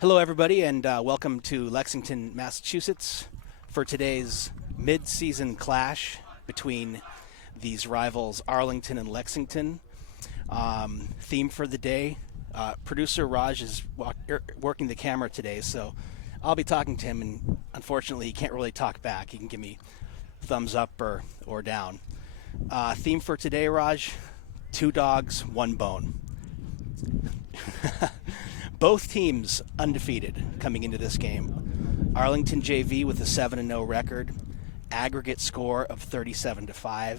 Hello, everybody, and welcome to Lexington, Massachusetts for today's mid-season clash between these rivals, Arlington and Lexington. Theme for the day, producer Raj is working the camera today, so I'll be talking to him, and unfortunately he can't really talk back. He can give me thumbs up or down. Theme for today, Raj, 2 dogs, 1 bone. Both teams undefeated coming into this game. Arlington JV with a 7-0 record, aggregate score of 37-5.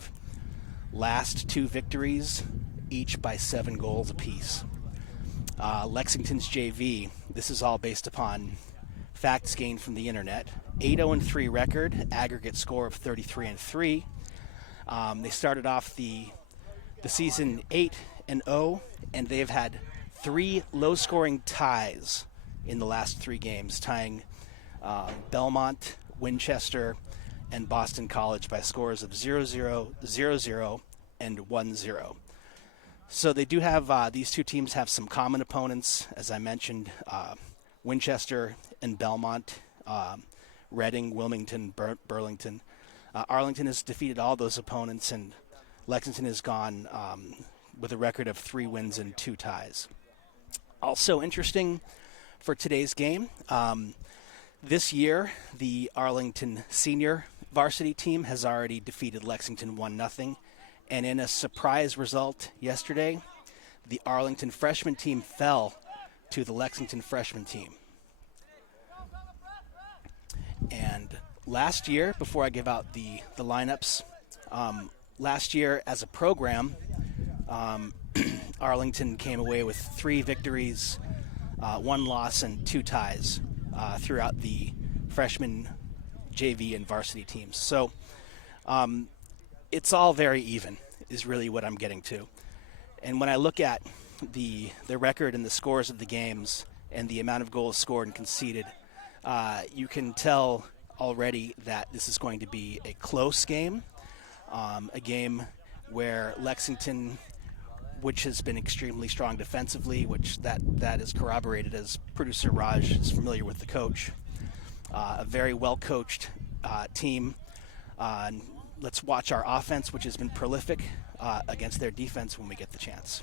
Last 2 victories, each by 7 goals apiece. Lexington's JV, this is all based upon facts gained from the internet. 8-0-3 record, aggregate score of 33-3. They started off the season 8-0, and they've had 3 low-scoring ties in the last 3 games, tying Belmont, Winchester, and Boston College by scores of 0-0, 0-0, and 1-0. So they do have, these 2 teams have some common opponents, as I mentioned, Winchester and Belmont, Reading, Wilmington, Burlington. Arlington has defeated all those opponents, and Lexington has gone with a record of 3 wins and 2 ties. Also interesting for today's game, this year the Arlington senior varsity team has already defeated Lexington 1-0, and in a surprise result yesterday, the Arlington freshman team fell to the Lexington freshman team. And last year, before I give out the lineups, last year as a program, Arlington came away with 3 victories, 1 loss, and 2 ties throughout the freshman, JV, and varsity teams. So it's all very even is really what I'm getting to. And when I look at the record and the scores of the games and the amount of goals scored and conceded, you can tell already that this is going to be a close game, a game where Lexington, which has been extremely strong defensively, which that is corroborated as producer Raj is familiar with the coach. A very well-coached team. Let's watch our offense, which has been prolific, against their defense when we get the chance.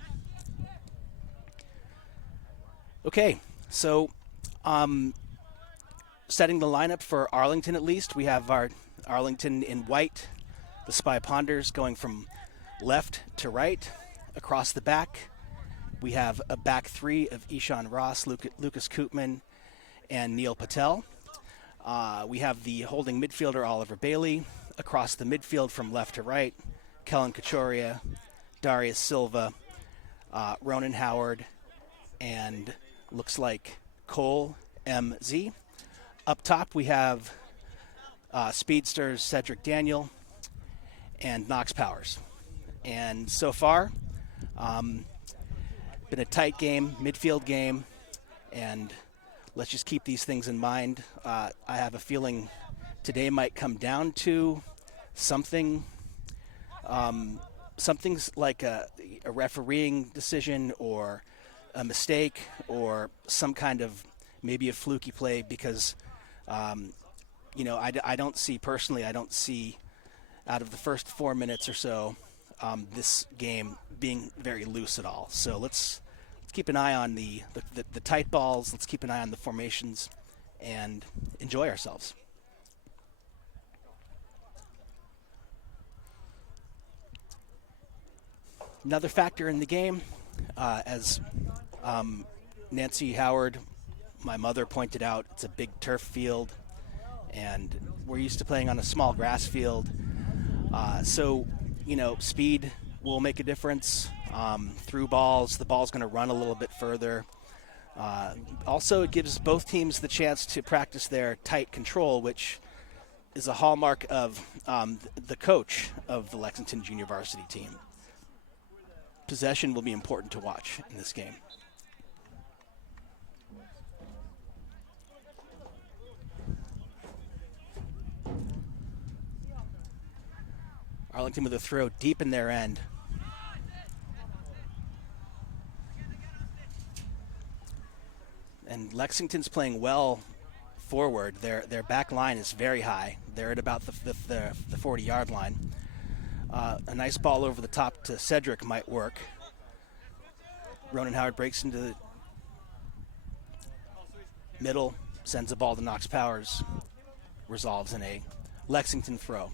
Okay, so setting the lineup for Arlington at least, we have our Arlington in white, the Spy Ponders going from left to right. Across the back, we have a back 3 of Ishan Ross, Lucas Koopman, and Neil Patel. We have the holding midfielder, Oliver Bailey. Across the midfield from left to right, Kellen Kachoria, Darius Silva, Ronan Howard, and looks like Cole M.Z. Up top, we have speedsters Cedric Daniel and Knox Powers. And so far, been a tight game, midfield game, and let's just keep these things in mind. I have a feeling today might come down to something's like a refereeing decision or a mistake or some kind of maybe a fluky play because, I don't see out of the first 4 minutes or so, this game being very loose at all. So let's keep an eye on the tight balls. Let's keep an eye on the formations and enjoy ourselves. Another factor in the game, as Nancy Howard, my mother, pointed out, it's a big turf field, and we're used to playing on a small grass field. So speed will make a difference. Through balls, the ball's going to run a little bit further. Also, it gives both teams the chance to practice their tight control, which is a hallmark of the coach of the Lexington junior varsity team. Possession will be important to watch in this game. Arlington with a throw deep in their end. And Lexington's playing well forward. Their back line is very high. They're at about the 40-yard line. A nice ball over the top to Cedric might work. Ronan Howard breaks into the middle, sends a ball to Knox Powers, resolves in a Lexington throw.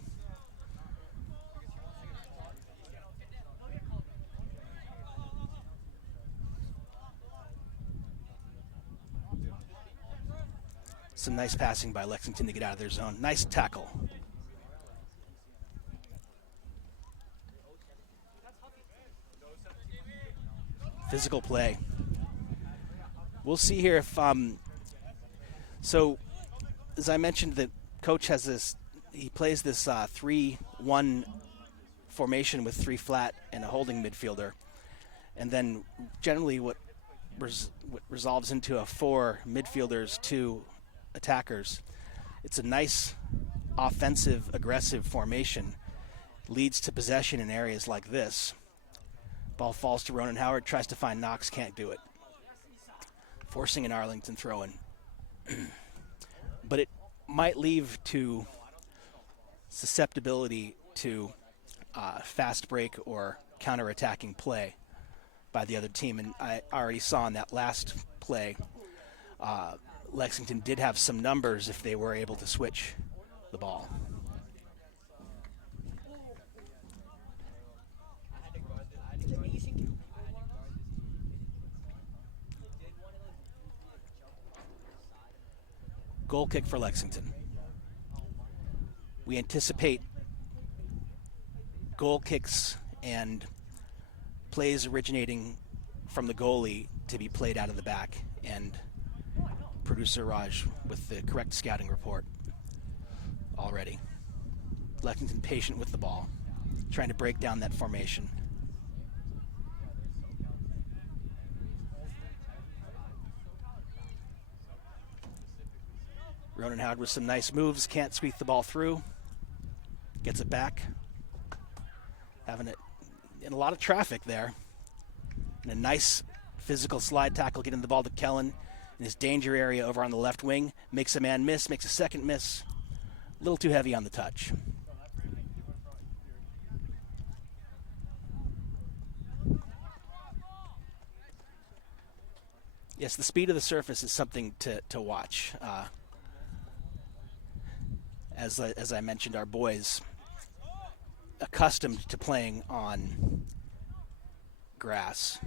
Some nice passing by Lexington to get out of their zone. Nice tackle. Physical play. We'll see here if so as I mentioned, the coach has this, he plays this 3-1 formation with 3 flat and a holding midfielder. And then generally what resolves into a 4 midfielders, 2 attackers. It's a nice offensive, aggressive formation. Leads to possession in areas like this. Ball falls to Ronan Howard, tries to find Knox, can't do it. Forcing an Arlington throw-in. But it might leave to susceptibility to fast break or counter-attacking play by the other team. And I already saw in that last play, Lexington did have some numbers if they were able to switch the ball. Goal kick for Lexington. We anticipate goal kicks and plays originating from the goalie to be played out of the back, and producer Raj with the correct scouting report already. Lexington patient with the ball, trying to break down that formation. Ronan Howard with some nice moves, can't squeak the ball through. Gets it back. Having it in a lot of traffic there. And a nice physical slide tackle, getting the ball to Kellen in his danger area over on the left wing. Makes a man miss, makes a second miss. A little too heavy on the touch. Yes, the speed of the surface is something to watch. As I mentioned, our boys accustomed to playing on grass.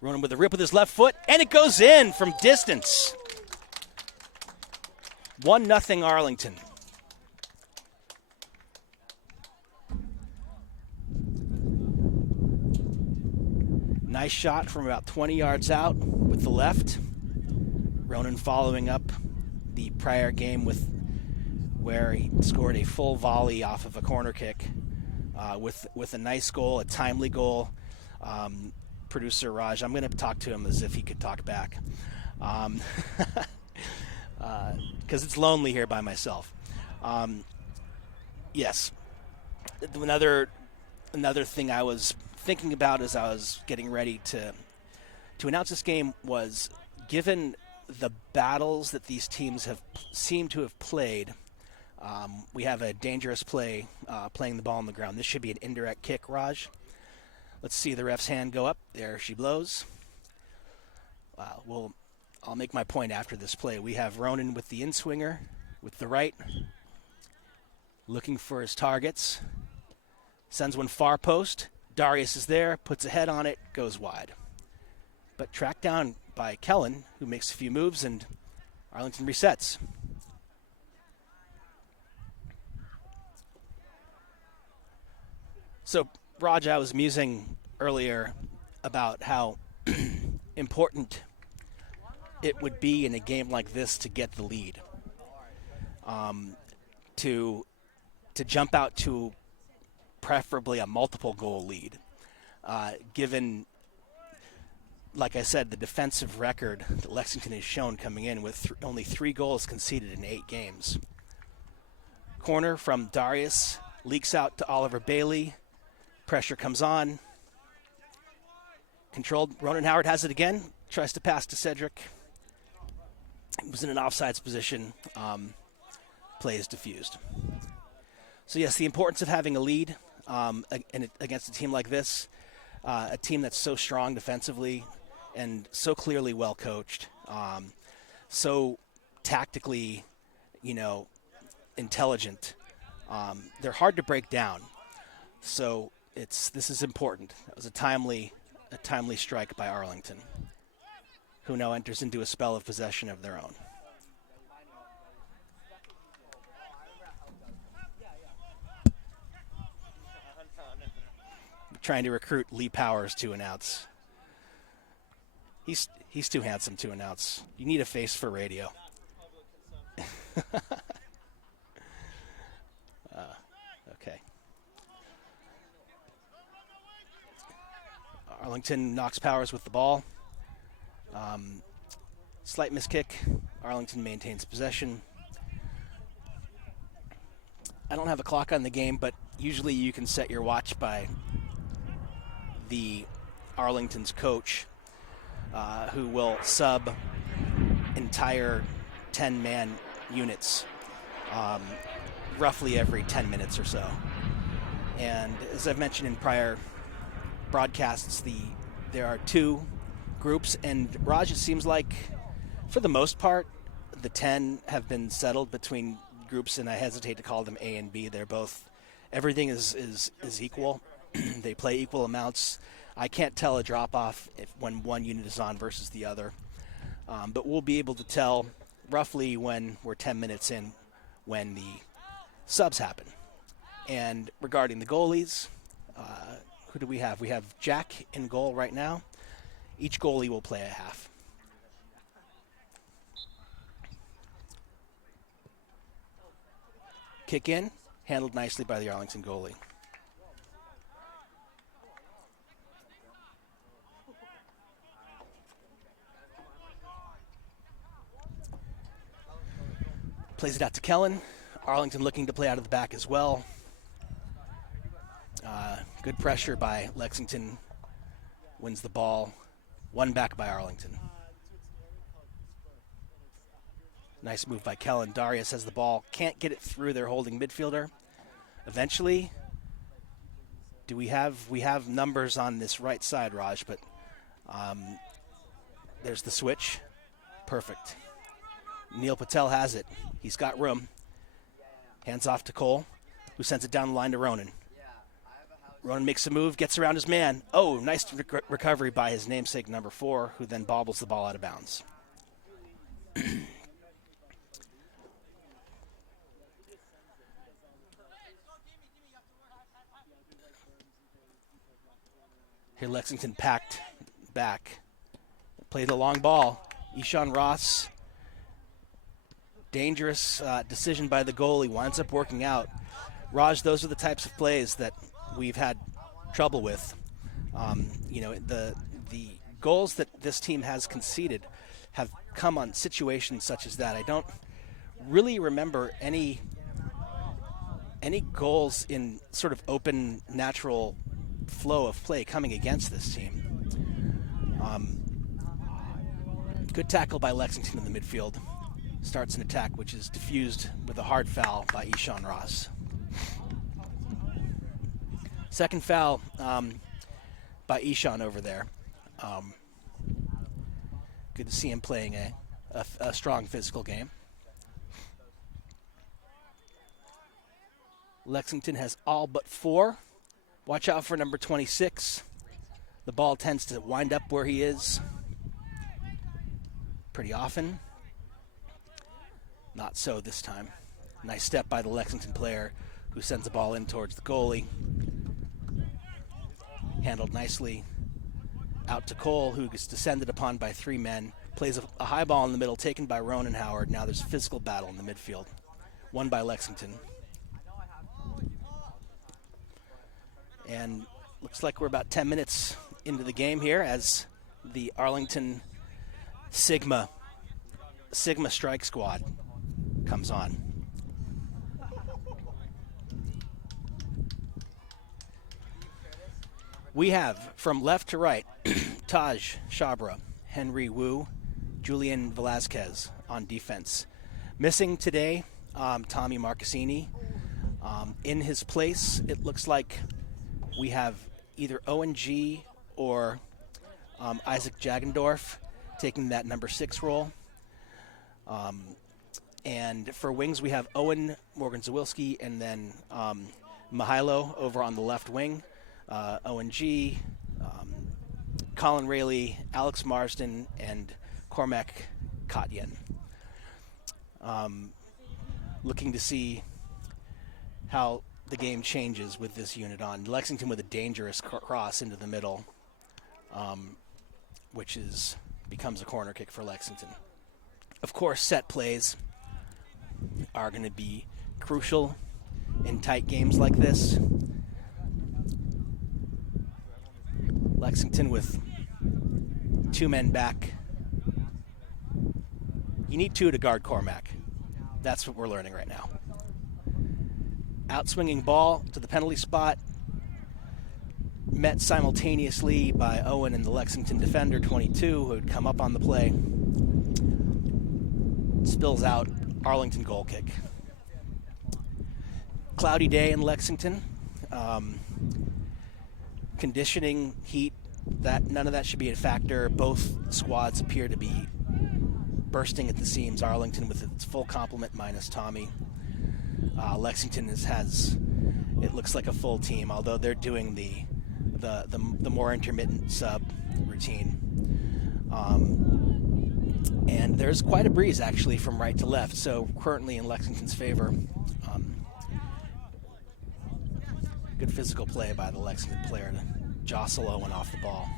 Ronan with a rip with his left foot, and it goes in from distance. 1-0 Arlington. Nice shot from about 20 yards out with the left. Ronan following up the prior game with where he scored a full volley off of a corner kick with a nice goal, a timely goal. Producer Raj, I'm going to talk to him as if he could talk back, because it's lonely here by myself. Yes, another thing I was thinking about as I was getting ready to announce this game was, given the battles that these teams have seemed to have played, we have a dangerous play playing the ball on the ground. This should be an indirect kick, Raj. Let's see the ref's hand go up. There she blows. I'll make my point after this play. We have Ronan with the in-swinger, with the right, looking for his targets. Sends one far post. Darius is there, puts a head on it, goes wide. But tracked down by Kellen, who makes a few moves, and Arlington resets. So, Raj, I was musing earlier about how important it would be in a game like this to get the lead, to jump out to preferably a multiple goal lead, given, like I said, the defensive record that Lexington has shown coming in with only 3 goals conceded in 8 games. Corner from Darius, leaks out to Oliver Bailey. Pressure comes on. Controlled. Ronan Howard has it again. Tries to pass to Cedric. He was in an offsides position. Play is diffused. So, yes, the importance of having a lead against a team like this, a team that's so strong defensively and so clearly well coached, so tactically, intelligent. They're hard to break down. So this is important. That was a timely strike by Arlington, who now enters into a spell of possession of their own. Trying to recruit Lee Powers to announce. He's too handsome to announce. You need a face for radio. Okay. Arlington knocks Powers with the ball. Slight miss kick. Arlington maintains possession. I don't have a clock on the game, but usually you can set your watch by the Arlington's coach, who will sub entire 10-man units roughly every 10 minutes or so. And as I've mentioned in prior broadcasts, there are two groups, and Raj, it seems like for the most part the 10 have been settled between groups, and I hesitate to call them A and B. They're both, everything is equal. They play equal amounts. I can't tell a drop-off when one unit is on versus the other. But we'll be able to tell roughly when we're 10 minutes in when the subs happen. And regarding the goalies, who do we have? We have Jack in goal right now. Each goalie will play a half. Kick in, handled nicely by the Arlington goalie. Plays it out to Kellen. Arlington looking to play out of the back as well. Good pressure by Lexington. Wins the ball. One back by Arlington. Nice move by Kellen. Darius has the ball. Can't get it through their holding midfielder. Eventually, we have numbers on this right side, Raj, but there's the switch. Perfect. Neil Patel has it. He's got room. Hands off to Cole, who sends it down the line to Ronan. Ronan makes a move, gets around his man. Oh, nice recovery by his namesake number 4, who then bobbles the ball out of bounds. Here Lexington packed back. Play the long ball. Ishan Ross. Dangerous decision by the goalie. Winds up working out. Raj, those are the types of plays that we've had trouble with. The goals that this team has conceded have come on situations such as that. I don't really remember any goals in sort of open, natural flow of play coming against this team. Good tackle by Lexington in the midfield. Starts an attack, which is diffused with a hard foul by Ishan Ross. Second foul by Ishan over there. Good to see him playing a strong physical game. Lexington has all but 4. Watch out for number 26. The ball tends to wind up where he is pretty often. Not so this time. Nice step by the Lexington player, who sends the ball in towards the goalie. Handled nicely. Out to Cole, who gets descended upon by 3 men. Plays a high ball in the middle, taken by Ronan Howard. Now there's a physical battle in the midfield. Won by Lexington. And looks like we're about 10 minutes into the game here as the Arlington Sigma strike squad comes on. We have, from left to right, Taj Shabra, Henry Wu, Julian Velasquez on defense. Missing today, Tommy Marcassini. In his place, it looks like we have either Owen G or Isaac Jagendorf taking that number 6 role. And for wings, we have Owen Morgan-Zawilski and then Mihailo over on the left wing. Owen G, Colin Rayleigh, Alex Marsden, and Cormac Kotyen. Looking to see how the game changes with this unit on. Lexington with a dangerous cross into the middle, which becomes a corner kick for Lexington. Of course, set plays are going to be crucial in tight games like this. Lexington with 2 men back. You need 2 to guard Cormac. That's what we're learning right now. Outswinging ball to the penalty spot. Met simultaneously by Owen and the Lexington defender, 22, who had come up on the play. Spills out, Arlington goal kick. Cloudy day in Lexington. Conditioning, heat, none of that should be a factor. Both squads appear to be bursting at the seams. Arlington with its full complement minus Tommy. Lexington has it looks like a full team, although they're doing the more intermittent sub routine. And there's quite a breeze actually from right to left, so currently in Lexington's favor. Good physical play by the Lexington player to jostle Owen off the ball.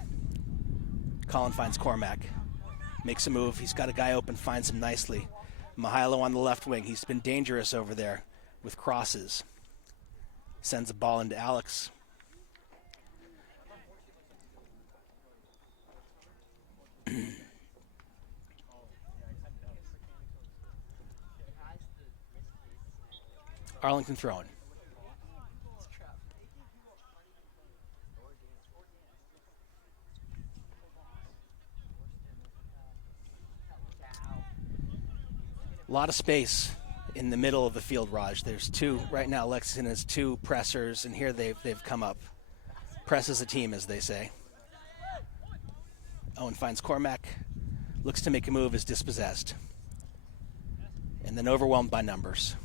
Colin finds Cormac, makes a move. He's got a guy open, finds him nicely. Mihailo on the left wing. He's been dangerous over there with crosses. Sends a ball into Alex. Arlington throwing. A lot of space in the middle of the field, Raj. There's 2 right now. Lexington has 2 pressers, and here they've come up. Press as a team, as they say. Owen finds Cormac, looks to make a move, is dispossessed, and then overwhelmed by numbers.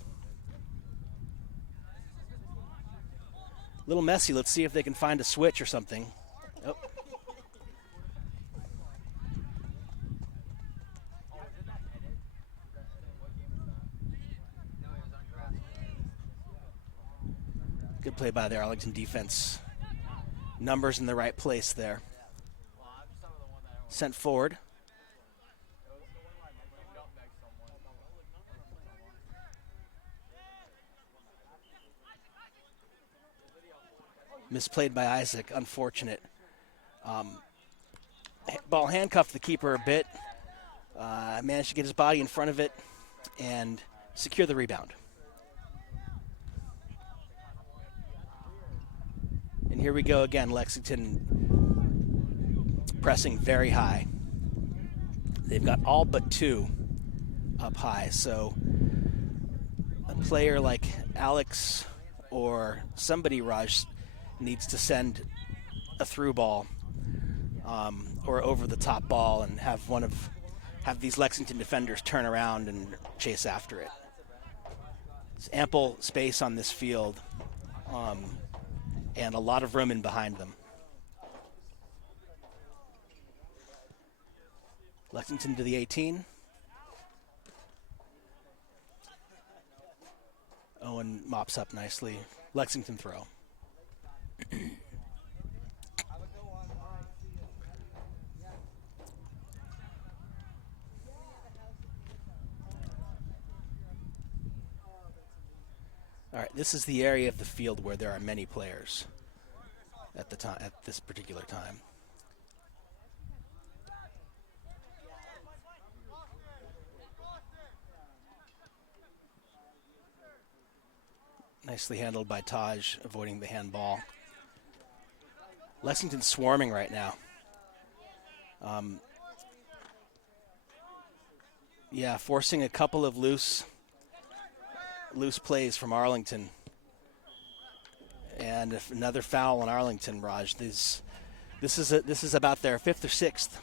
A little messy. Let's see if they can find a switch or something. Oh. Good play by the Arlington defense. Numbers in the right place there. Sent forward. Misplayed by Isaac, unfortunate. Ball handcuffed the keeper a bit. Managed to get his body in front of it and secure the rebound. And here we go again, Lexington pressing very high. They've got all but 2 up high, so a player like Alex or somebody, Raj, needs to send a through ball or over the top ball and have these Lexington defenders turn around and chase after it. There's ample space on this field and a lot of room in behind them. Lexington to the 18. Owen mops up nicely. Lexington throw. All right, this is the area of the field where there are many players at this particular time. Nicely handled by Taj, avoiding the handball. Lexington swarming right now. Yeah, forcing a couple of loose plays from Arlington. And another foul on Arlington, Raj. This is about their fifth or sixth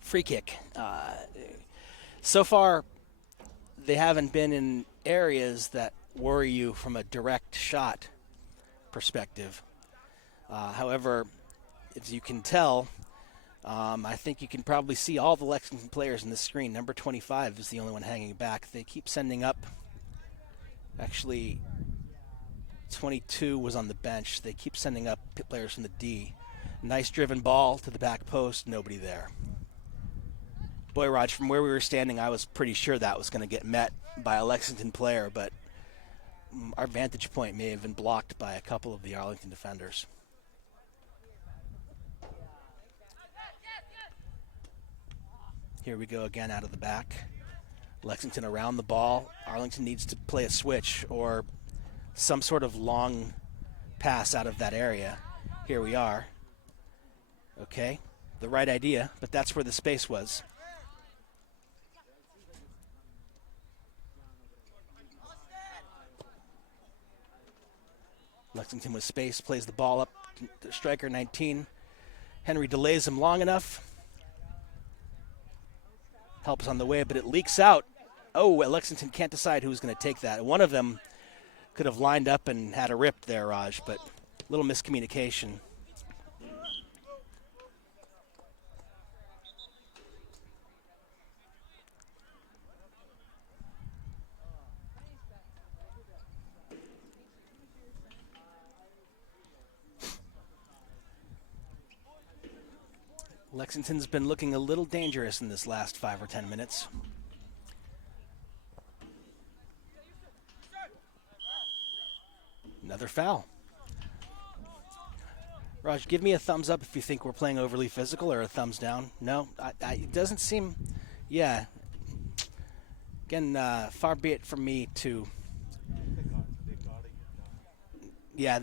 free kick. So far, they haven't been in areas that worry you from a direct shot perspective. However, as you can tell, I think you can probably see all the Lexington players in the screen. Number 25 is the only one hanging back. They keep sending up. Actually, 22 was on the bench. They keep sending up players from the D. Nice driven ball to the back post. Nobody there. Boy, Raj, from where we were standing, I was pretty sure that was going to get met by a Lexington player, but our vantage point may have been blocked by a couple of the Arlington defenders. Here we go again out of the back. Lexington around the ball. Arlington needs to play a switch or some sort of long pass out of that area. Here we are. Okay, the right idea, but that's where the space was. Lexington with space, plays the ball up to striker 19. Henry delays him long enough. Helps on the way, but it leaks out. Oh, Lexington can't decide who's going to take that. One of them could have lined up and had a rip there, Raj, but a little miscommunication. Lexington's been looking a little dangerous in this last 5 or 10 minutes. Another foul. Raj, give me a thumbs up if you think we're playing overly physical, or a thumbs down. No, it doesn't seem, yeah. Again, far be it from me to, yeah,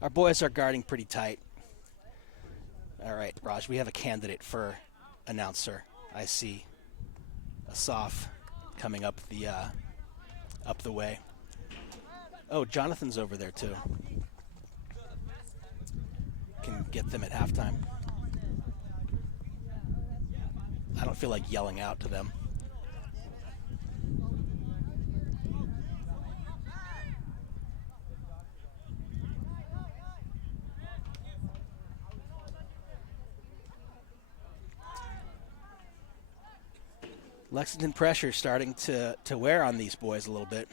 our boys are guarding pretty tight. All right, Raj, we have a candidate for announcer. I see Asaf coming up the way. Oh, Jonathan's over there too. Can get them at halftime. I don't feel like yelling out to them. Lexington pressure starting to wear on these boys a little bit.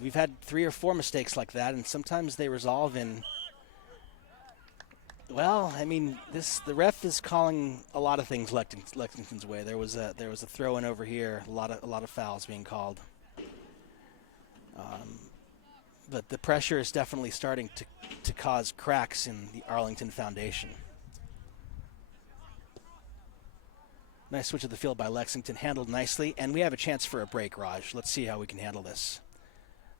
We've had 3 or 4 mistakes like that, and sometimes they resolve in, well, I mean, the ref is calling a lot of things Lexington's way. There was a throw-in over here, a lot of fouls being called. But the pressure is definitely starting to cause cracks in the Arlington foundation. Nice switch of the field by Lexington, handled nicely, and we have a chance for a break, Raj. Let's see how we can handle this.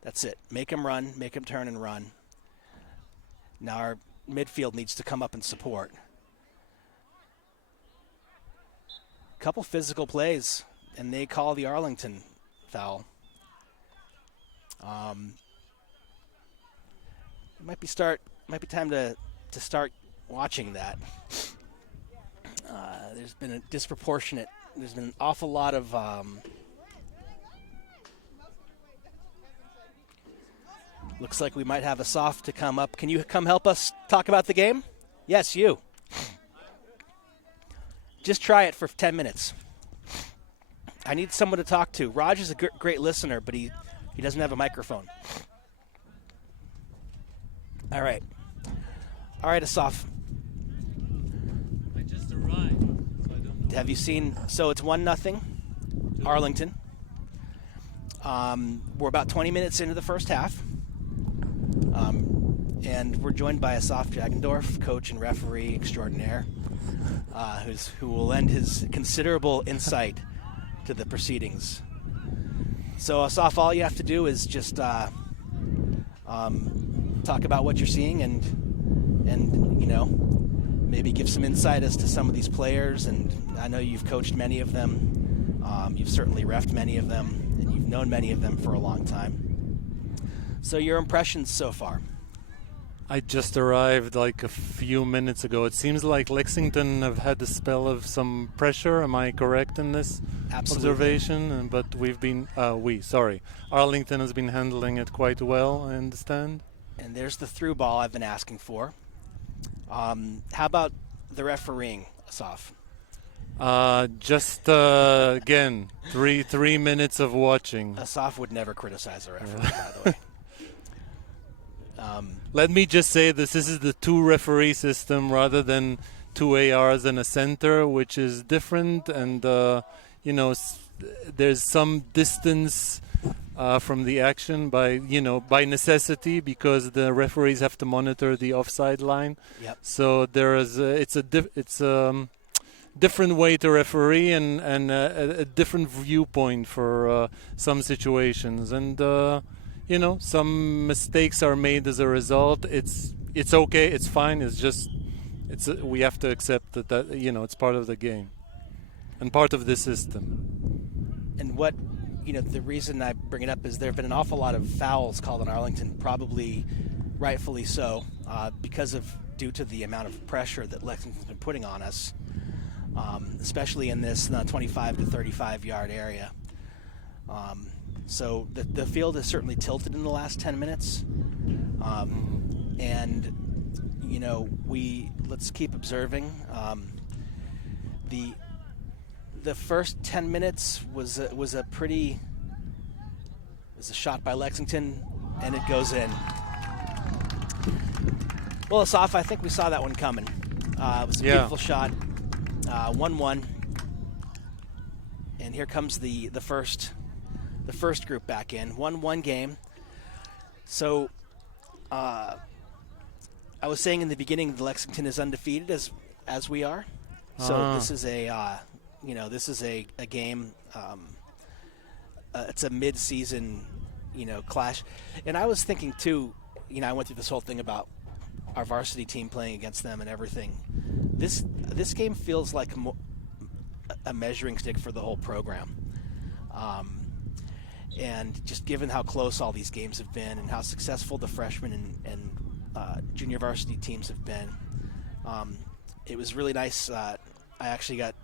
That's it. Make him run, make him turn and run. Now our midfield needs to come up and support. Couple physical plays, and they call the Arlington foul. It might be time to start watching that. There's been an awful lot of looks like we might have a soft to come up. Can you come help us talk about the game? Yes, you. Just try it for 10 minutes. I need someone to talk to. Raj is a great listener, but he doesn't have a microphone. All right, Asaf. Have you seen? So it's 1-0, Arlington. We're about 20 minutes into the first half, and we're joined by Asaf Jagendorf, coach and referee extraordinaire, who will lend his considerable insight to the proceedings. So Asaf, all you have to do is just talk about what you're seeing and and maybe give some insight as to some of these players. And I know you've coached many of them. You've certainly reffed many of them, and you've known many of them for a long time. So your impressions so far? I just arrived like a few minutes ago. It seems like Lexington have had a spell of some pressure. Am I correct in this observation? But Arlington has been handling it quite well, I understand. And there's the through ball I've been asking for. How about the refereeing, Asaf? Again, three minutes of watching. Asaf would never criticize a referee, by the way. Let me just say this is the 2-referee system rather than 2 ARs and a center, which is different, and there's some distance from the action by necessity, because the referees have to monitor the offside line. Yep. So there is it's a different way to referee and a different viewpoint for some situations, and some mistakes are made as a result. It's okay, it's fine. We have to accept that it's part of the game and part of the system. And what the reason I bring it up is there have been an awful lot of fouls called in Arlington, probably rightfully so, due to the amount of pressure that Lexington's been putting on us, especially in this 25 to 35 yard area. So the field has certainly tilted in the last 10 minutes, and let's keep observing. The first 10 minutes was a shot by Lexington, and it goes in. Well, Asaf, I think we saw that one coming. It was a beautiful shot, 1-1, and here comes the first group back in. 1-1 game. So I was saying in the beginning that Lexington is undefeated as we are. So this is a game. It's a mid-season clash. And I was thinking too, I went through this whole thing about our varsity team playing against them and everything. This game feels like a measuring stick for the whole program. And just given how close all these games have been and how successful the freshman and junior varsity teams have been, it was really nice. I actually had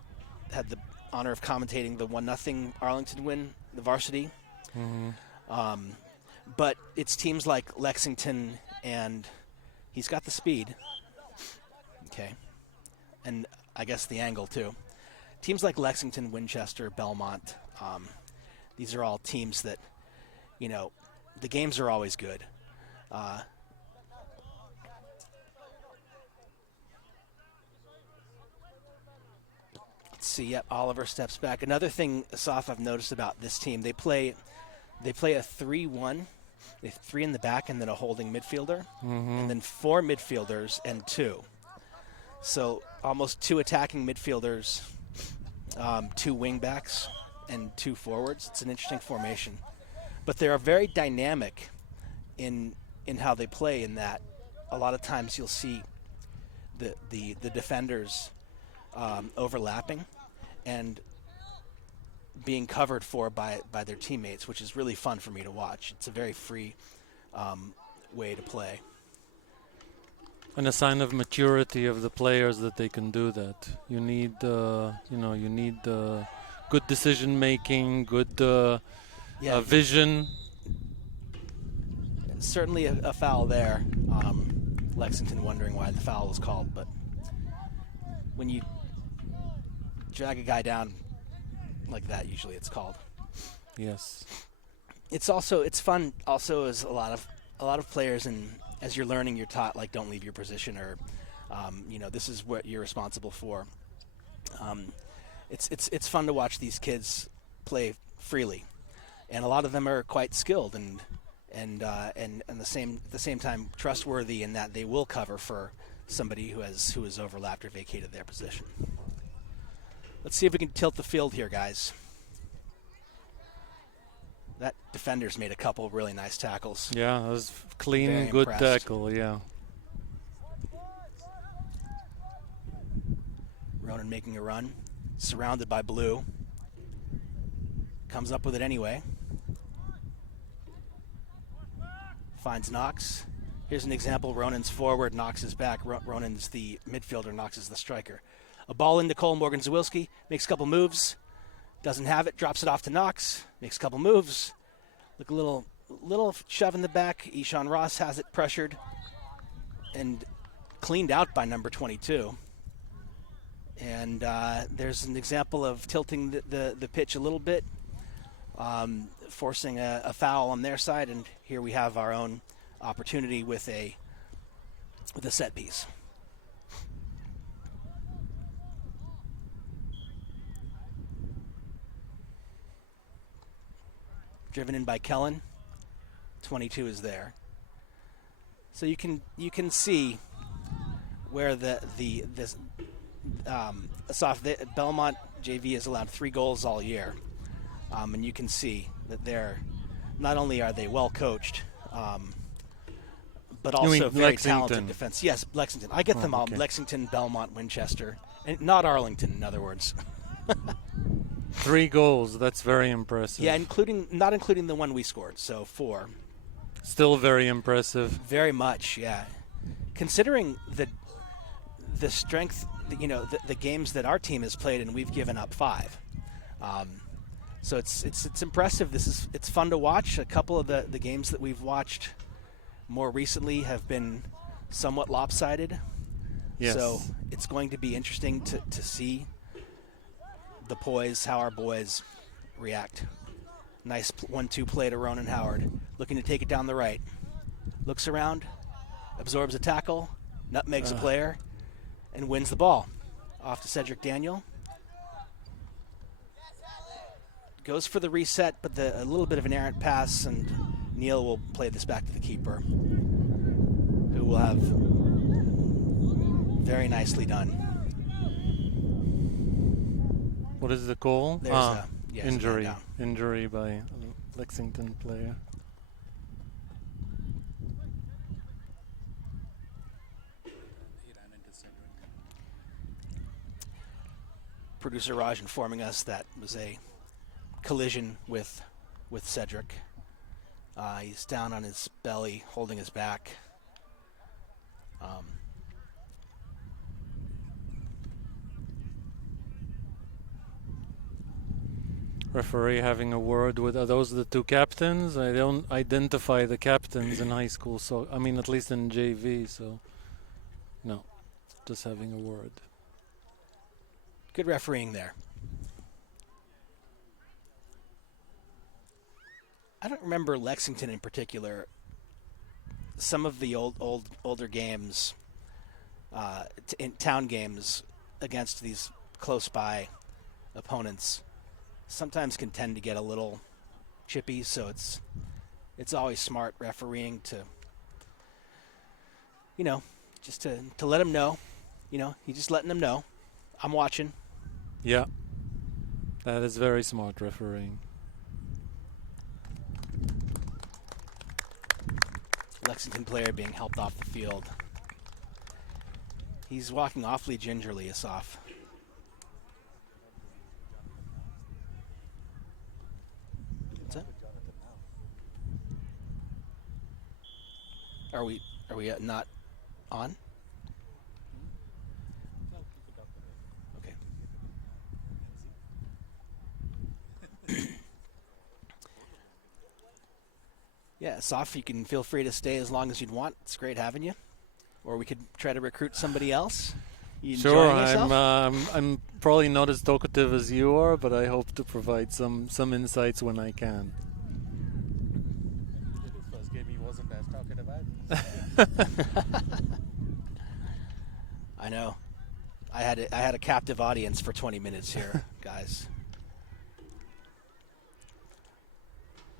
the honor of commentating the 1-0 Arlington win, the varsity. Mm-hmm. But it's teams like Lexington, and he's got the speed. Okay. And I guess the angle too. Teams like Lexington, Winchester, Belmont, these are all teams that, the games are always good. Let's see. Yep, Oliver steps back. Another thing, Asaf, I've noticed about this team, they play a 3-1. They have 3 in the back and then a holding midfielder, and then 4 midfielders and 2. So almost 2 attacking midfielders, 2 wing backs, and 2 forwards. It's an interesting formation. But they are very dynamic in how they play, in that a lot of times you'll see the defenders overlapping and being covered for by their teammates, which is really fun for me to watch. It's a very free way to play. And a sign of maturity of the players that they can do that. You need, good decision making, good vision. Certainly a foul there. Lexington wondering why the foul was called, but when you drag a guy down like that, usually it's called. Yes. It's fun also, as a lot of players, and as you're learning, you're taught, like, don't leave your position, or this is what you're responsible for. It's fun to watch these kids play freely, and a lot of them are quite skilled and at the same time trustworthy, in that they will cover for somebody who has overlapped or vacated their position. Let's see if we can tilt the field here, guys. That defender's made a couple really nice tackles. Yeah, that was clean, Very good impressed. tackle, yeah. Ronan making a run, surrounded by blue. Comes up with it anyway. Finds Knox. Here's an example. Ronan's forward, Knox is back. Ronan's the midfielder, Knox is the striker. A ball into Cole Morgan-Zawilski, makes a couple moves. Doesn't have it, drops it off to Knox, makes a couple moves. Look, a little shove in the back. Ishan Ross has it pressured and cleaned out by number 22. And there's an example of tilting the pitch a little bit, forcing a foul on their side, and here we have our own opportunity with a set piece. Driven in by Kellen. 22 is there. So you can see where Belmont JV has allowed 3 goals all year, and you can see that they're not only are they well coached, but also very talented defense. Yes, Lexington. I get them all. Okay. Lexington, Belmont, Winchester, and not Arlington. In other words. 3 goals. That's very impressive. Yeah, not including the one we scored. So 4. Still very impressive. Very much. Yeah. Considering the strength, the games that our team has played, and we've given up 5. So it's impressive. It's fun to watch. A couple of the games that we've watched more recently have been somewhat lopsided. Yes. So it's going to be interesting to see how our boys react. Nice 1-2 play to Ronan Howard. Looking to take it down the right. Looks around, absorbs a tackle, nutmegs a player, and wins the ball. Off to Cedric Daniel. Goes for the reset, but a little bit of an errant pass, and Neil will play this back to the keeper, who will have very nicely done. What is the goal? Injury. Injury by a Lexington player. Producer Raj informing us that was a collision with Cedric. He's down on his belly, holding his back. Referee having a word with those are the 2 captains. I don't identify the captains in high school, so I mean at least in JV. So no, just having a word. Good refereeing there. I don't remember Lexington in particular. Some of the older games, in town games against these close by opponents, sometimes can tend to get a little chippy. So it's always smart refereeing to just to let them know. You're just letting them know, I'm watching. Yeah, that is very smart refereeing. Lexington player being helped off the field. He's walking awfully gingerly, Asaf. What's that? Are we not on? Okay. Yeah, Asaf, you can feel free to stay as long as you'd want. It's great having you. Or we could try to recruit somebody else. You sure, I'm probably not as talkative as you are, but I hope to provide some insights when I can. The first game he wasn't as talkative. I know. I had a captive audience for 20 minutes here, guys.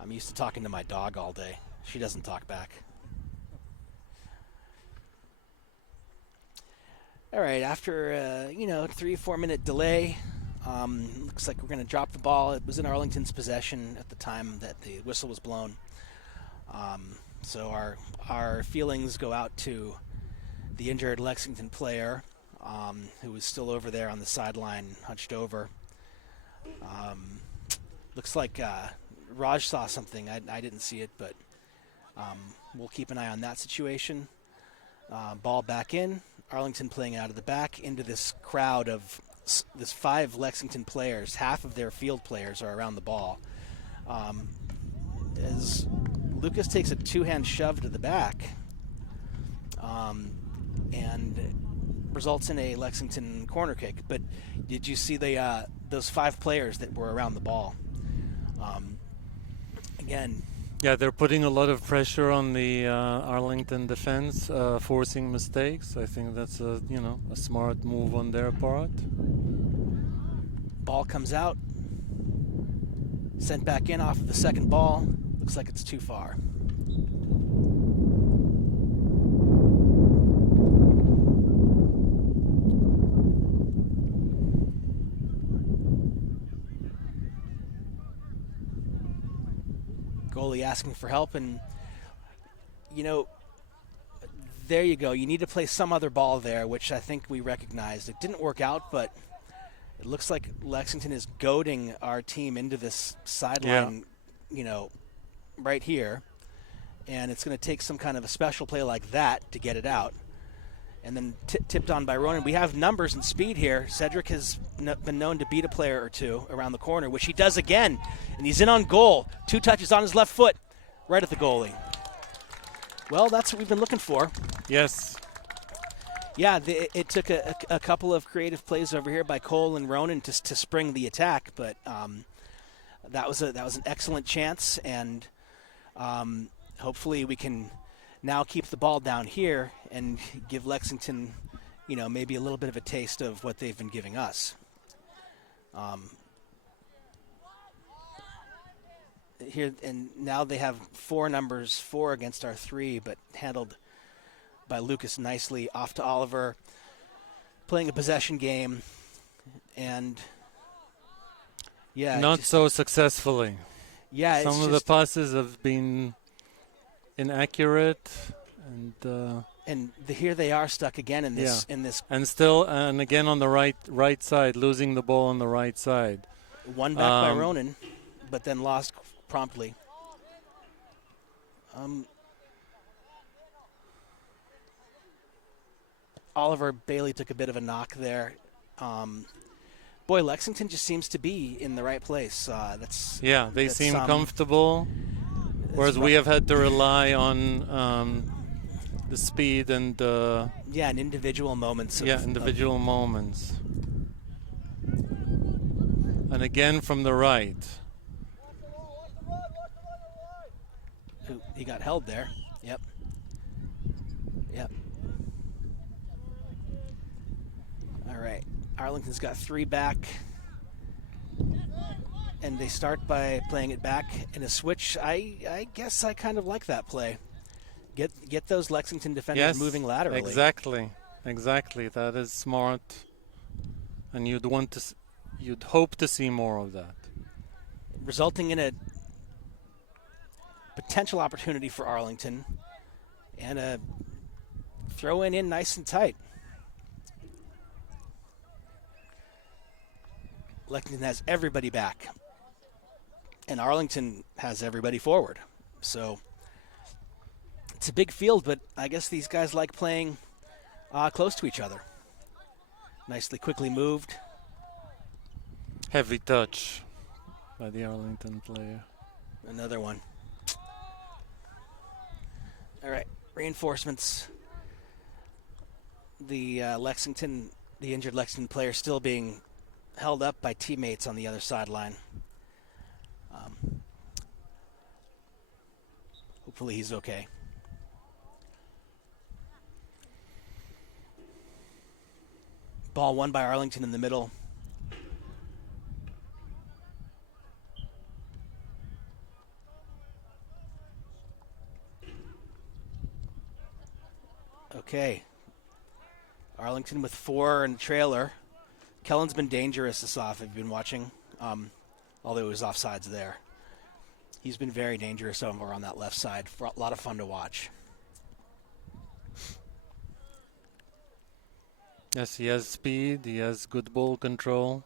I'm used to talking to my dog all day. She doesn't talk back. All right, after 3-4 minute delay, looks like we're going to drop the ball. It was in Arlington's possession at the time that the whistle was blown. So our feelings go out to the injured Lexington player. who was still over there on the sideline, hunched over. Looks like Raj saw something. I didn't see it, but we'll keep an eye on that situation. Ball back in. Arlington playing out of the back into this crowd of this 5 Lexington players. Half of their field players are around the ball. As Lucas takes a 2-hand shove to the back and results in a Lexington corner kick. But did you see those 5 players that were around the ball? Again, Yeah, they're putting a lot of pressure on the Arlington defense, forcing mistakes. I think that's a smart move on their part. ball comes out, sent back in off of the second ball. Looks like it's too far. Goalie asking for help, and there you go. You need to play some other ball there, which I think we recognized. It didn't work out, but it looks like Lexington is goading our team into this sideline, right here, and it's going to take some kind of a special play like that to get it out. And then tipped on by Ronan. We have numbers and speed here. Cedric has been known to beat a player or two around the corner, which he does again. And he's in on goal. 2 touches on his left foot, right at the goalie. Well, that's what we've been looking for. Yes. Yeah, it took a couple of creative plays over here by Cole and Ronan to spring the attack, but that was an excellent chance, and hopefully we can now keep the ball down here and give Lexington, maybe a little bit of a taste of what they've been giving us. Here and now they have 4 numbers, 4 against our 3, but handled by Lucas nicely. Off to Oliver, playing a possession game, and not so successfully. Yeah, some of the passes have been inaccurate, and here they are stuck again in this and again on the right side, losing the ball on the right side. One back by Ronan, but then lost promptly. Oliver Bailey took a bit of a knock there. Boy, Lexington just seems to be in the right place. They seem comfortable. Whereas we have had to rely on the speed and and individual moments. Individual moments. And again from the right. He got held there. Yep. All right. Arlington's got 3 back. And they start by playing it back in a switch. I guess I kind of like that play. Get those Lexington defenders moving laterally. Exactly. That is smart, and you'd hope to see more of that, resulting in a potential opportunity for Arlington and a throw in nice and tight. Lexington has everybody back, and Arlington has everybody forward. So it's a big field, but I guess these guys like playing close to each other. Nicely, quickly moved. Heavy touch by the Arlington player. Another one. All right, reinforcements. The injured Lexington player still being held up by teammates on the other sideline. Hopefully he's okay. Ball won by Arlington in the middle. Okay. Arlington with 4 in the trailer. Kellen's been dangerous this off, if you've been watching, although it was offsides there. He's been very dangerous over on that left side. A lot of fun to watch. Yes, he has speed. He has good ball control.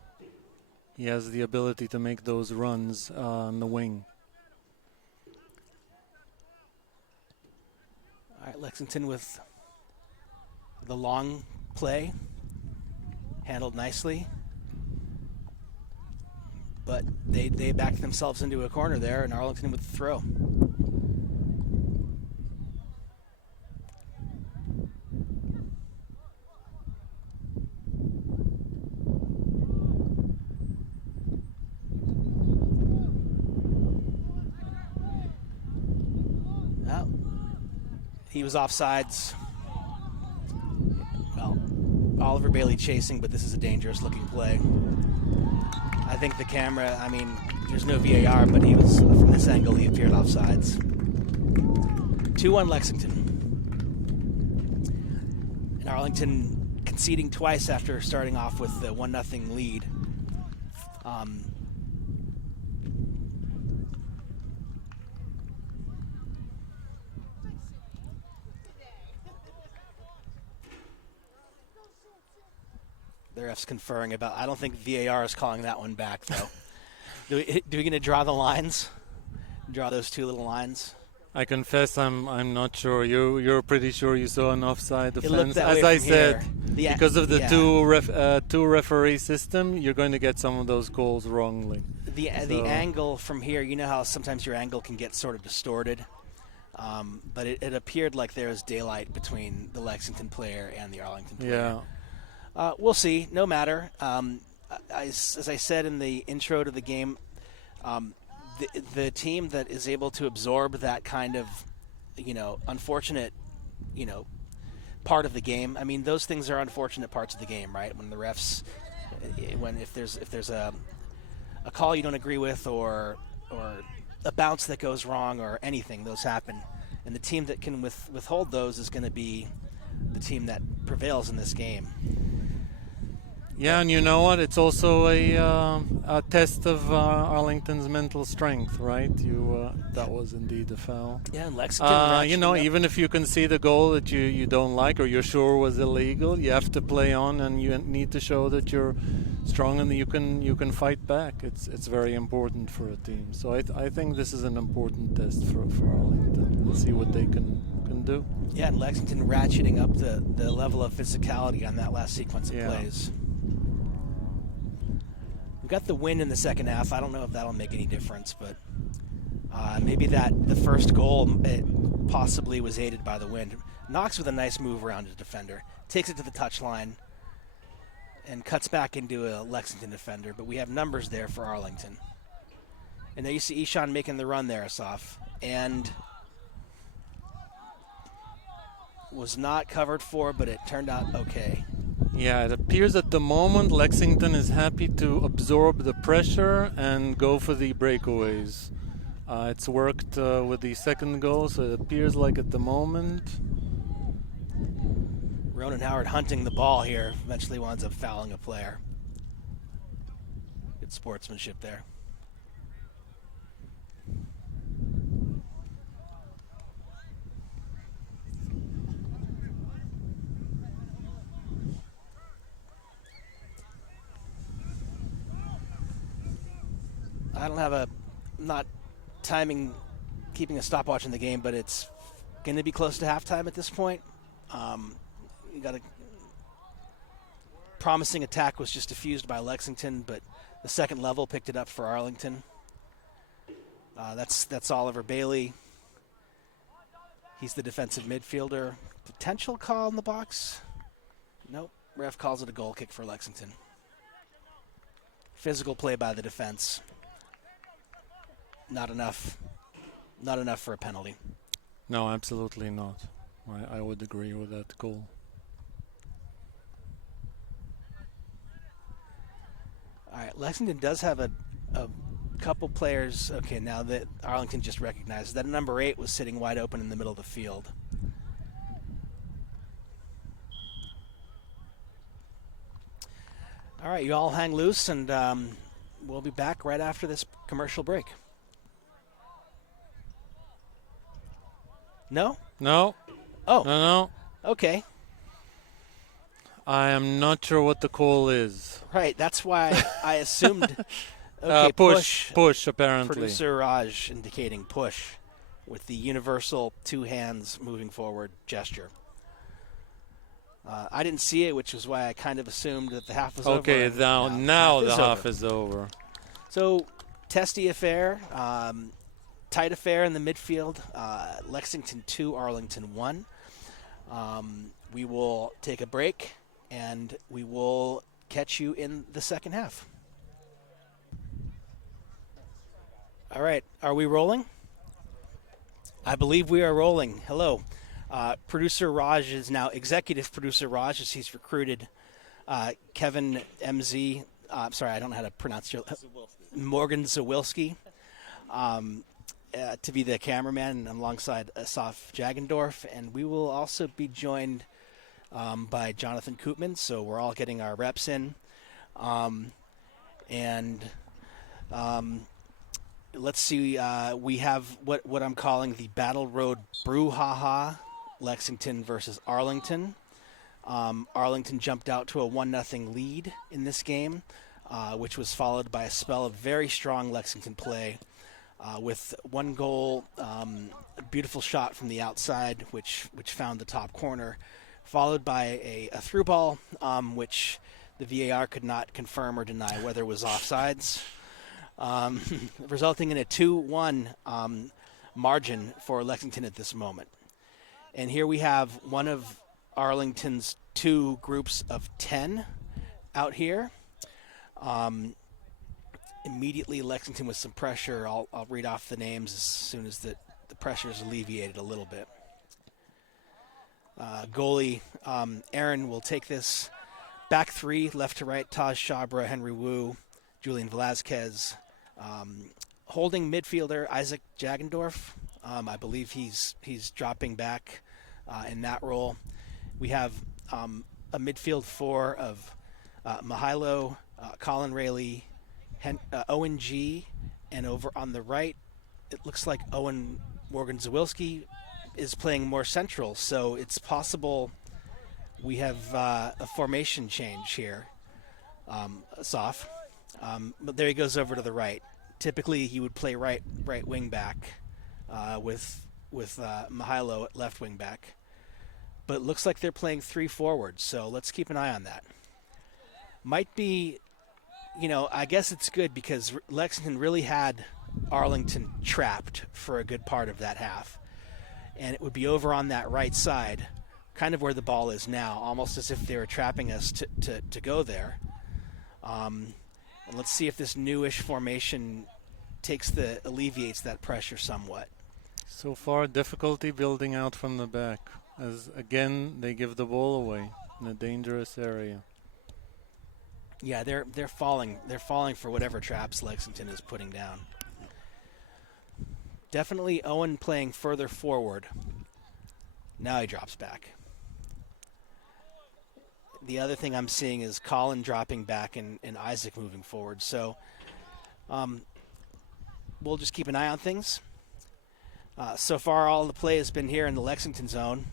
He has the ability to make those runs on the wing. All right, Lexington with the long play, handled nicely. But they backed themselves into a corner there, and Arlington with the throw. Oh, he was offsides. Well, Oliver Bailey chasing, but this is a dangerous looking play. I think the camera, I mean, there's no VAR, but he was, from this angle, he appeared offsides. 2-1 Lexington. And Arlington conceding twice after starting off with the 1-0 lead. The ref's conferring about, I don't think VAR is calling that one back, though. Do we going to draw the lines? Draw those two little lines? I confess, I'm not sure. You're pretty sure you saw an offside It offense. looked that As way I from said, here. because of the two referee system, you're going to get some of those calls wrongly. The angle from here, you know how sometimes your angle can get sort of distorted, but it appeared like there was daylight between the Lexington player and the Arlington player. Yeah. We'll see. No matter. As I said in the intro to the game, the team that is able to absorb that kind of, unfortunate, part of the game. I mean, those things are unfortunate parts of the game, right? When the refs, if there's a call you don't agree with, or a bounce that goes wrong, or anything, those happen. And the team that can withhold those is going to be the team that prevails in this game. Yeah, and you know what? It's also a test of Arlington's mental strength, right? That was indeed a foul. Yeah, and Lexington. Even if you can see the goal that you don't like or you're sure was illegal, you have to play on, and you need to show that you're strong and that you can fight back. It's very important for a team. So I think this is an important test for Arlington. Let's see what they can do. Yeah, and Lexington ratcheting up the level of physicality on that last sequence of plays. We got the win in the second half. I don't know if that'll make any difference, but maybe the first goal possibly was aided by the wind. Knox with a nice move around his defender, takes it to the touchline, and cuts back into a Lexington defender. But we have numbers there for Arlington. And there you see Ishan making the run there, Asaf, and was not covered for, but it turned out okay. Yeah, it appears at the moment Lexington is happy to absorb the pressure and go for the breakaways. It's worked with the second goal, so it appears like at the moment. Ronan Howard hunting the ball here, eventually winds up fouling a player. Good sportsmanship there. I'm not keeping a stopwatch in the game, but it's going to be close to halftime at this point. You got a promising attack was just diffused by Lexington, but the second level picked it up for Arlington. That's Oliver Bailey. He's the defensive midfielder. Potential call in the box? Nope. Ref calls it a goal kick for Lexington. Physical play by the defense. Not enough for a penalty. No, absolutely not. I would agree with that goal. All right, Lexington does have a couple players. Okay, now that Arlington just recognized that number 8 was sitting wide open in the middle of the field. All right, you all hang loose, and we'll be back right after this commercial break. No? No. Oh. No. Okay. I am not sure what the call is. Right, that's why I assumed. Okay, Push, apparently. Producer Raj indicating push with the universal two hands moving forward gesture. I didn't see it, which is why I kind of assumed that the half was over. Okay, now the half is over. So, testy affair, tight affair in the midfield. Lexington 2, Arlington 1. We will take a break, and we will catch you in the second half. All right, are we rolling? I believe we are rolling. Hello. Producer Raj is now executive producer Raj, as he's recruited Kevin MZ. Sorry, I don't know how to pronounce your Morgan Zawilski to be the cameraman, and alongside Asaf Jagendorf. And we will also be joined by Jonathan Koopman, so we're all getting our reps in. Let's see, we have what I'm calling the Battle Road brouhaha, Lexington versus Arlington. Arlington jumped out to a 1-0 lead in this game, which was followed by a spell of very strong Lexington play with one goal, a beautiful shot from the outside, which found the top corner, followed by a through ball, which the VAR could not confirm or deny whether it was offsides, resulting in a 2-1 margin for Lexington at this moment. And here we have one of Arlington's two groups of 10 out here. Immediately, Lexington with some pressure. I'll read off the names as soon as the pressure is alleviated a little bit. Goalie Aaron will take this. Back three, left to right, Taj Shabra, Henry Wu, Julian Velazquez. Holding midfielder Isaac Jagendorf. I believe he's dropping back in that role. We have a midfield four of Mihailo, Colin Rayleigh, Owen G, and over on the right, it looks like Owen Morgan Zawilski is playing more central, so it's possible we have a formation change here. Asaf. But there he goes over to the right. Typically, he would play right wing back with Mihailo at left wing back. But it looks like they're playing three forwards, so let's keep an eye on that. Might be, I guess it's good because Lexington really had Arlington trapped for a good part of that half. And it would be over on that right side, kind of where the ball is now, almost as if they were trapping us to go there. And let's see if this newish formation alleviates that pressure somewhat. So far, difficulty building out from the back, as again they give the ball away in a dangerous area. Yeah, they're falling. They're falling for whatever traps Lexington is putting down. Definitely Owen playing further forward. Now he drops back. The other thing I'm seeing is Colin dropping back and Isaac moving forward. So we'll just keep an eye on things. So far, all the play has been here in the Lexington zone.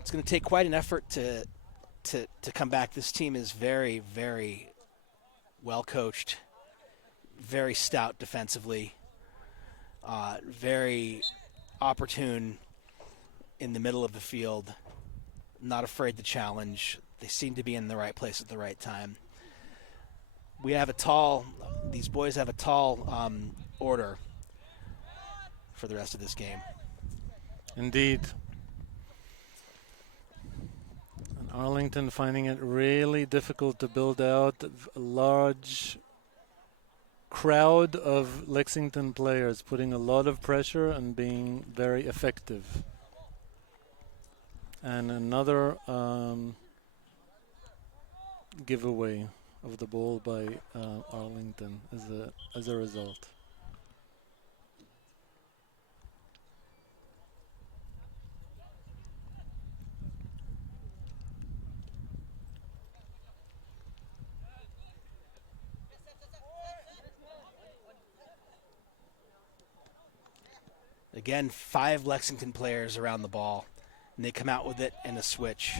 It's going to take quite an effort to come back. This team is very, very well coached, very stout defensively, very opportune in the middle of the field, not afraid to challenge. They seem to be in the right place at the right time. These boys have a tall order for the rest of this game. Indeed. And Arlington finding it really difficult to build out a large crowd of Lexington players, putting a lot of pressure and being very effective. And another giveaway of the ball by Arlington as a result. Again, 5 Lexington players around the ball. and they come out with it in a switch.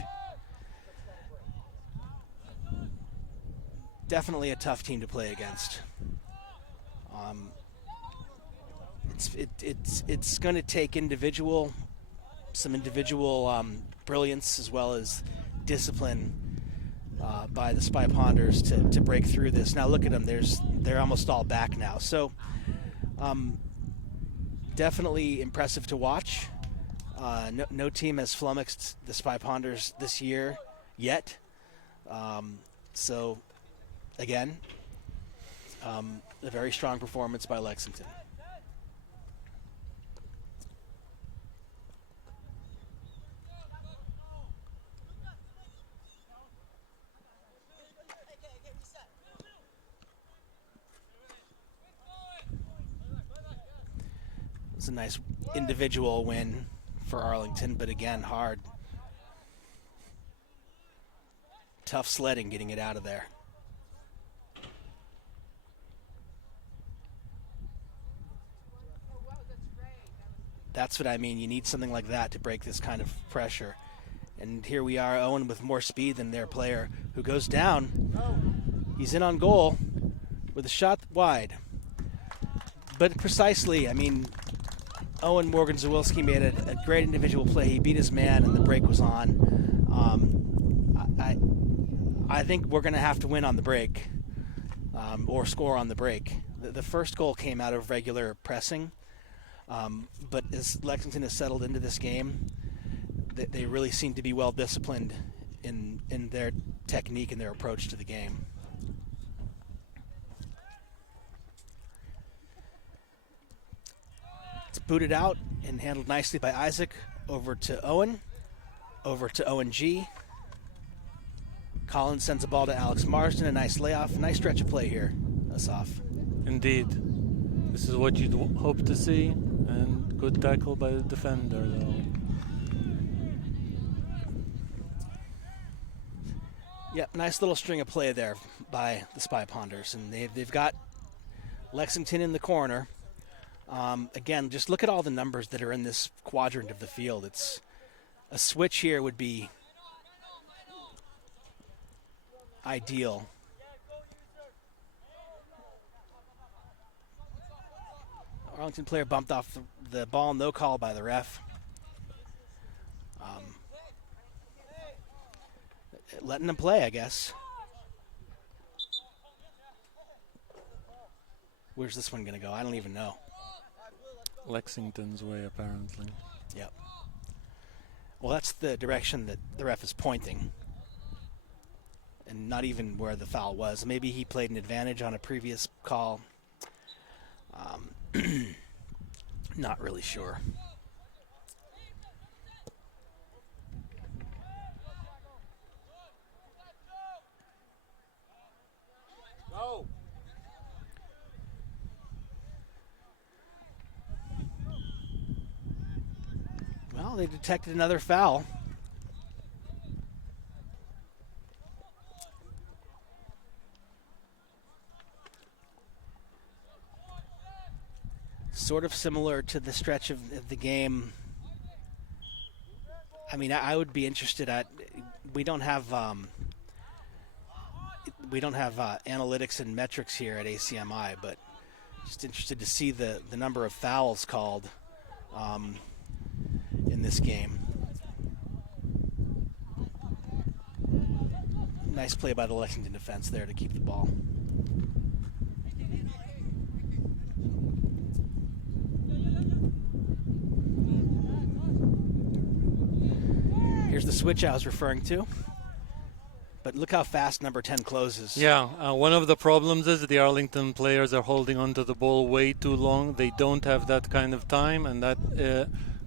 Definitely a tough team to play against. It's going to take some individual brilliance as well as discipline by the Spy Ponders to break through this. Now look at them; they're almost all back now. So definitely impressive to watch. No team has flummoxed the Spy Ponders this year yet. So again, a very strong performance by Lexington. It's a nice individual win for Arlington, but again, hard. Tough sledding getting it out of there. That's what I mean. You need something like that to break this kind of pressure. And here we are, Owen with more speed than their player, who goes down. He's in on goal with a shot wide. But precisely, I mean, Owen Morgan-Zawilski made a great individual play. He beat his man, and the break was on. I think we're going to have to win on the break or score on the break. The first goal came out of regular pressing, but as Lexington has settled into this game, they really seem to be well disciplined in their technique and their approach to the game. It's booted out and handled nicely by Isaac. Over to Owen. Over to Owen G. Collins sends the ball to Alex Marsden. A nice layoff. Nice stretch of play here, Asaf. Indeed. This is what you'd hope to see. And good tackle by the defender, though. Yep, nice little string of play there by the Spy Ponders. And they've got Lexington in the corner. Again, just look at all the numbers that are in this quadrant of the field. It's a switch here would be ideal. Arlington player bumped off the ball, no call by the ref. Letting them play, I guess. Where's this one going to go? I don't even know. Lexington's way, apparently. Yep. Well, that's the direction that the ref is pointing, and not even where the foul was. Maybe he played an advantage on a previous call. Not really sure. Go. Well, they detected another foul. Sort of similar to the stretch of the game. I mean, I would be interested at. We don't have analytics and metrics here at ACMi, but just interested to see the number of fouls called in this game. Nice play by the Lexington defense there to keep the ball. Here's the switch I was referring to. But look how fast number 10 closes. Yeah, one of the problems is the Arlington players are holding onto the ball way too long. They don't have that kind of time, and that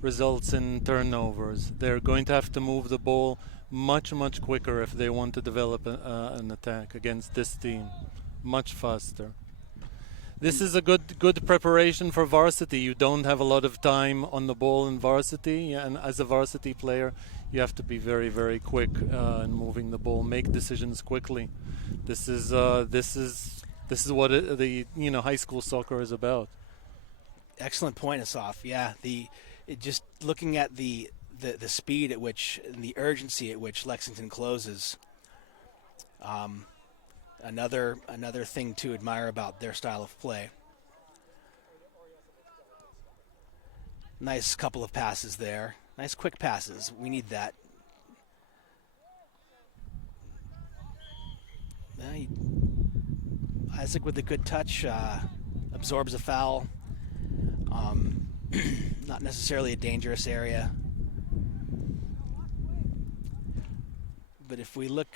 results in turnovers. They're going to have to move the ball much, much quicker if they want to develop an attack against this team. Much faster. This is a good preparation for varsity. You don't have a lot of time on the ball in varsity, and as a varsity player, you have to be very, very quick in moving the ball, make decisions quickly. This is what the high school soccer is about. Excellent point, Asaf. Yeah, just looking at the the speed at which, and the urgency at which Lexington closes. Another thing to admire about their style of play. Nice couple of passes there. Nice quick passes. We need that. Isaac with a good touch, absorbs a foul. Not necessarily a dangerous area. But if we look...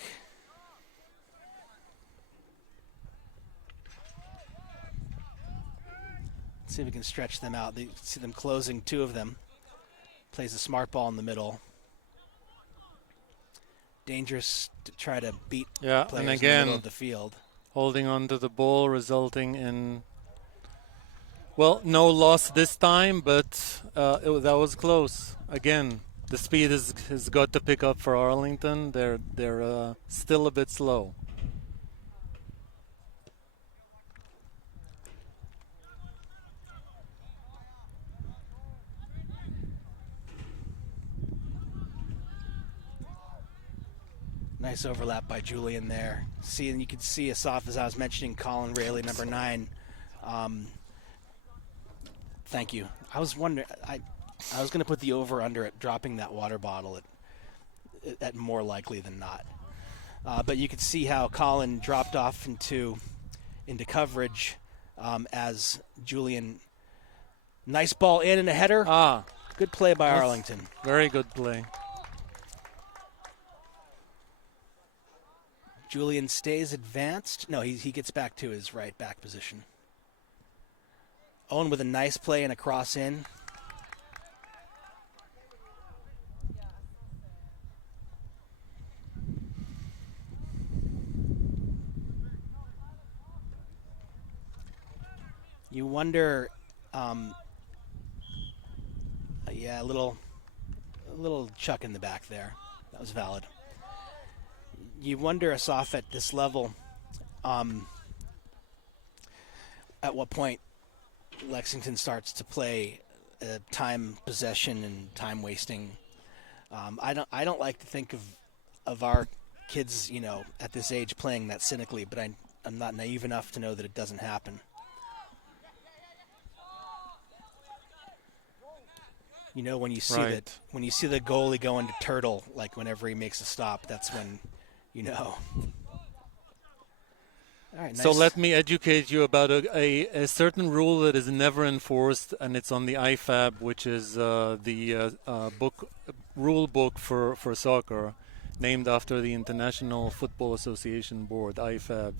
see if we can stretch them out. You see them closing two of them. Plays a smart ball in the middle. Dangerous to try to beat players and in the again, middle of the field. holding on to the ball, resulting in, well, no loss this time, but that was close. Again, the speed has got to pick up for Arlington. They're still a bit slow. Nice overlap by Julian there. And you can see Asaf, as I was mentioning, Colin Rayleigh, number 9. Thank you. I was wondering, I was going to put the over/under at dropping that water bottle at more likely than not. But you could see how Colin dropped off into coverage as Julian. Nice ball in and a header. Good play by Arlington. Very good play. Julian stays advanced. No, he gets back to his right back position. Owen with a nice play and a cross in. You wonder, a little chuck in the back there. That was valid. You wonder, Asaf, at this level, at what point Lexington starts to play time possession and time wasting. I don't like to think of our kids, at this age playing that cynically, but I'm not naive enough to know that it doesn't happen. When you see when you see the goalie go into turtle, like whenever he makes a stop, that's when. All right, nice. So let me educate you about a certain rule that is never enforced, and it's on the IFAB, which is the rule book for soccer, named after the International Football Association Board, IFAB.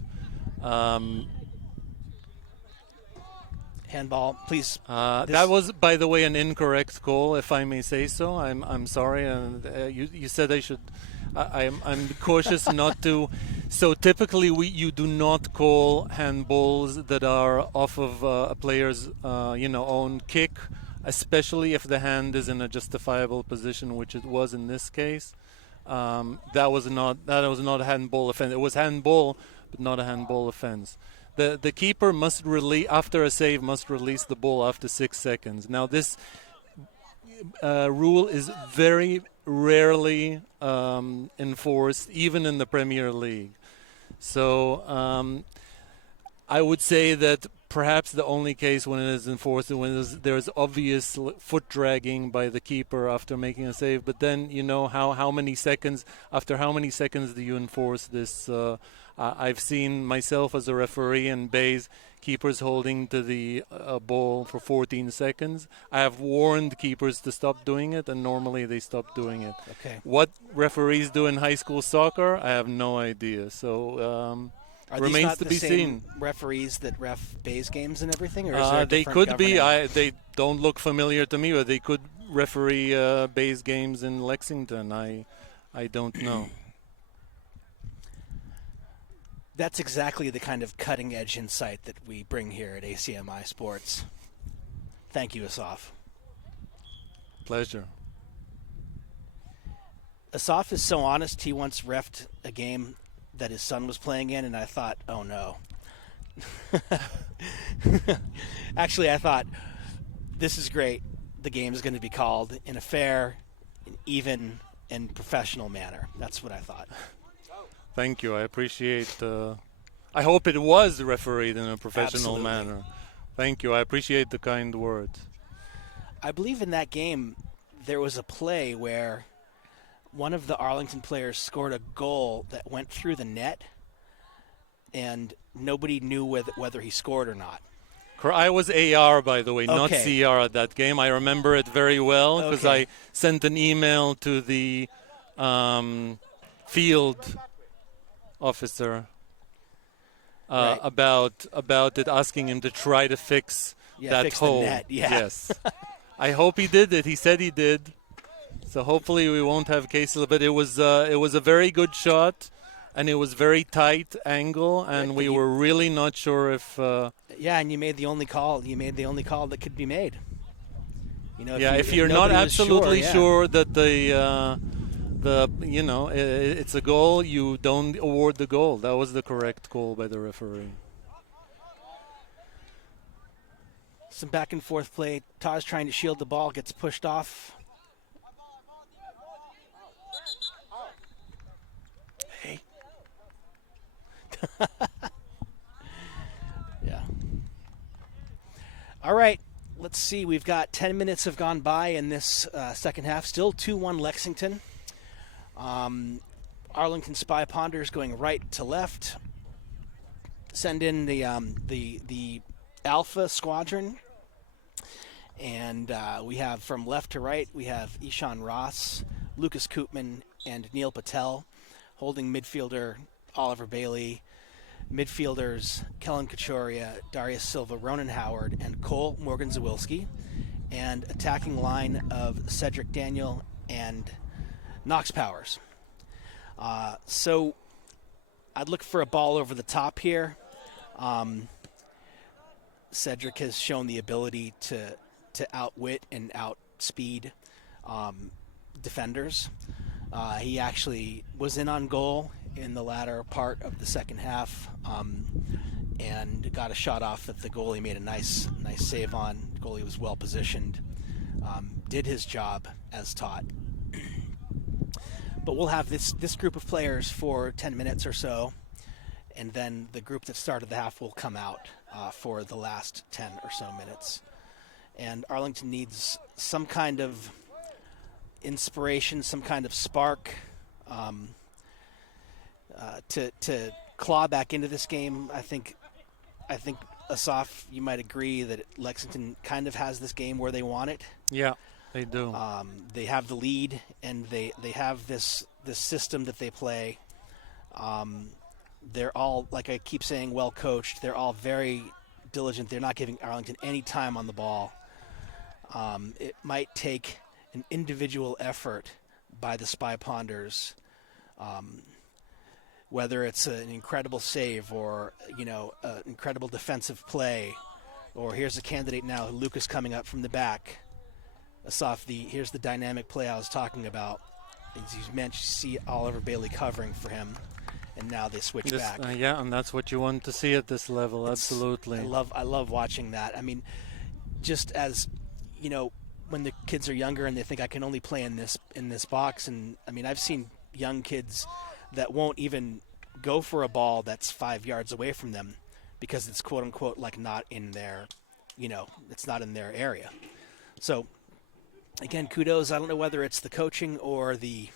Handball, please. That was, by the way, an incorrect call, if I may say so. I'm sorry, and you said I should. I'm cautious not to. So typically, you do not call handballs that are off of a player's, own kick, especially if the hand is in a justifiable position, which it was in this case. That was not a handball offense. It was handball, but not a handball offense. The keeper must after a save must release the ball after 6 seconds. Now this rule is very rarely enforced, even in the Premier League. So I would say that perhaps the only case when it is enforced is when there's obvious foot dragging by the keeper after making a save. But then how many seconds do you enforce this? I've seen myself as a referee in bays, keepers holding to the ball for 14 seconds. I have warned keepers to stop doing it, and normally they stop doing it. Okay. What referees do in high school soccer, I have no idea. So remains to be seen. Referees that ref bays games and everything, or is there a they different could be. governing? They don't look familiar to me, but they could referee bays games in Lexington. I don't know. That's exactly the kind of cutting-edge insight that we bring here at ACMi Sports. Thank you, Asaf. Pleasure. Asaf is so honest. He once reffed a game that his son was playing in, and I thought, oh, no. Actually, I thought, this is great. The game is going to be called in a fair, an even and professional manner. That's what I thought. Thank you. I appreciate. I hope it was refereed in a professional Absolutely. manner. Thank you. I appreciate the kind words. I believe in that game there was a play where one of the Arlington players scored a goal that went through the net, and nobody knew whether he scored or not. I was AR, by the way, not Okay. CR at that game. I remember it very well because Okay. I sent an email to the field officer Right. about it, asking him to try to fix that fix hole. the net. Yeah. Yes. I hope he did it. He said he did. So hopefully we won't have cases of it. It was a very good shot, and it was very tight angle, and Right, we were really not sure if. Yeah, and you made the only call. You made the only call that could be made. If you're not nobody was absolutely sure, sure that it's a goal, you don't award the goal. That was the correct call by the referee. Some back and forth play. Taj trying to shield the ball, gets pushed off. Hey. Yeah. All right. Let's see. We've got 10 minutes have gone by in this second half. Still 2-1 Lexington. Arlington Spy Ponders going right to left. Send in the Alpha Squadron. And we have from left to right, we have Ishan Ross, Lucas Koopman, and Neil Patel, holding midfielder Oliver Bailey, midfielders Kellen Kachoria, Darius Silva, Ronan Howard, and Cole Morgan-Zawilski, and attacking line of Cedric Daniel and Knox Powers. So I'd look for a ball over the top here. Cedric has shown the ability to outwit and outspeed defenders. He actually was in on goal in the latter part of the second half and got a shot off that the goalie made a nice save on. The goalie was well positioned, did his job as taught. But we'll have this group of players for 10 minutes or so, and then the group that started the half will come out for the last 10 or so minutes. And Arlington needs some kind of inspiration, some kind of spark to claw back into this game. I think Asaf, you might agree that Lexington kind of has this game where they want it. Yeah, they do. They have the lead, and they have this system that they play. They're all, like I keep saying, well coached. They're all very diligent. They're not giving Arlington any time on the ball. It might take an individual effort by the Spy Ponders, whether it's an incredible save or an incredible defensive play, or here's a candidate now, Lucas coming up from the back. Asaf, here's the dynamic play I was talking about. As you mentioned, see Oliver Bailey covering for him, and now they switch back. Yeah, and that's what you want to see at this level. Absolutely. I love watching that. I mean, just as when the kids are younger and they think I can only play in this box, and I mean I've seen young kids that won't even go for a ball that's 5 yards away from them because it's quote unquote like not in their, it's not in their area. So again, kudos. I don't know whether it's the coaching or the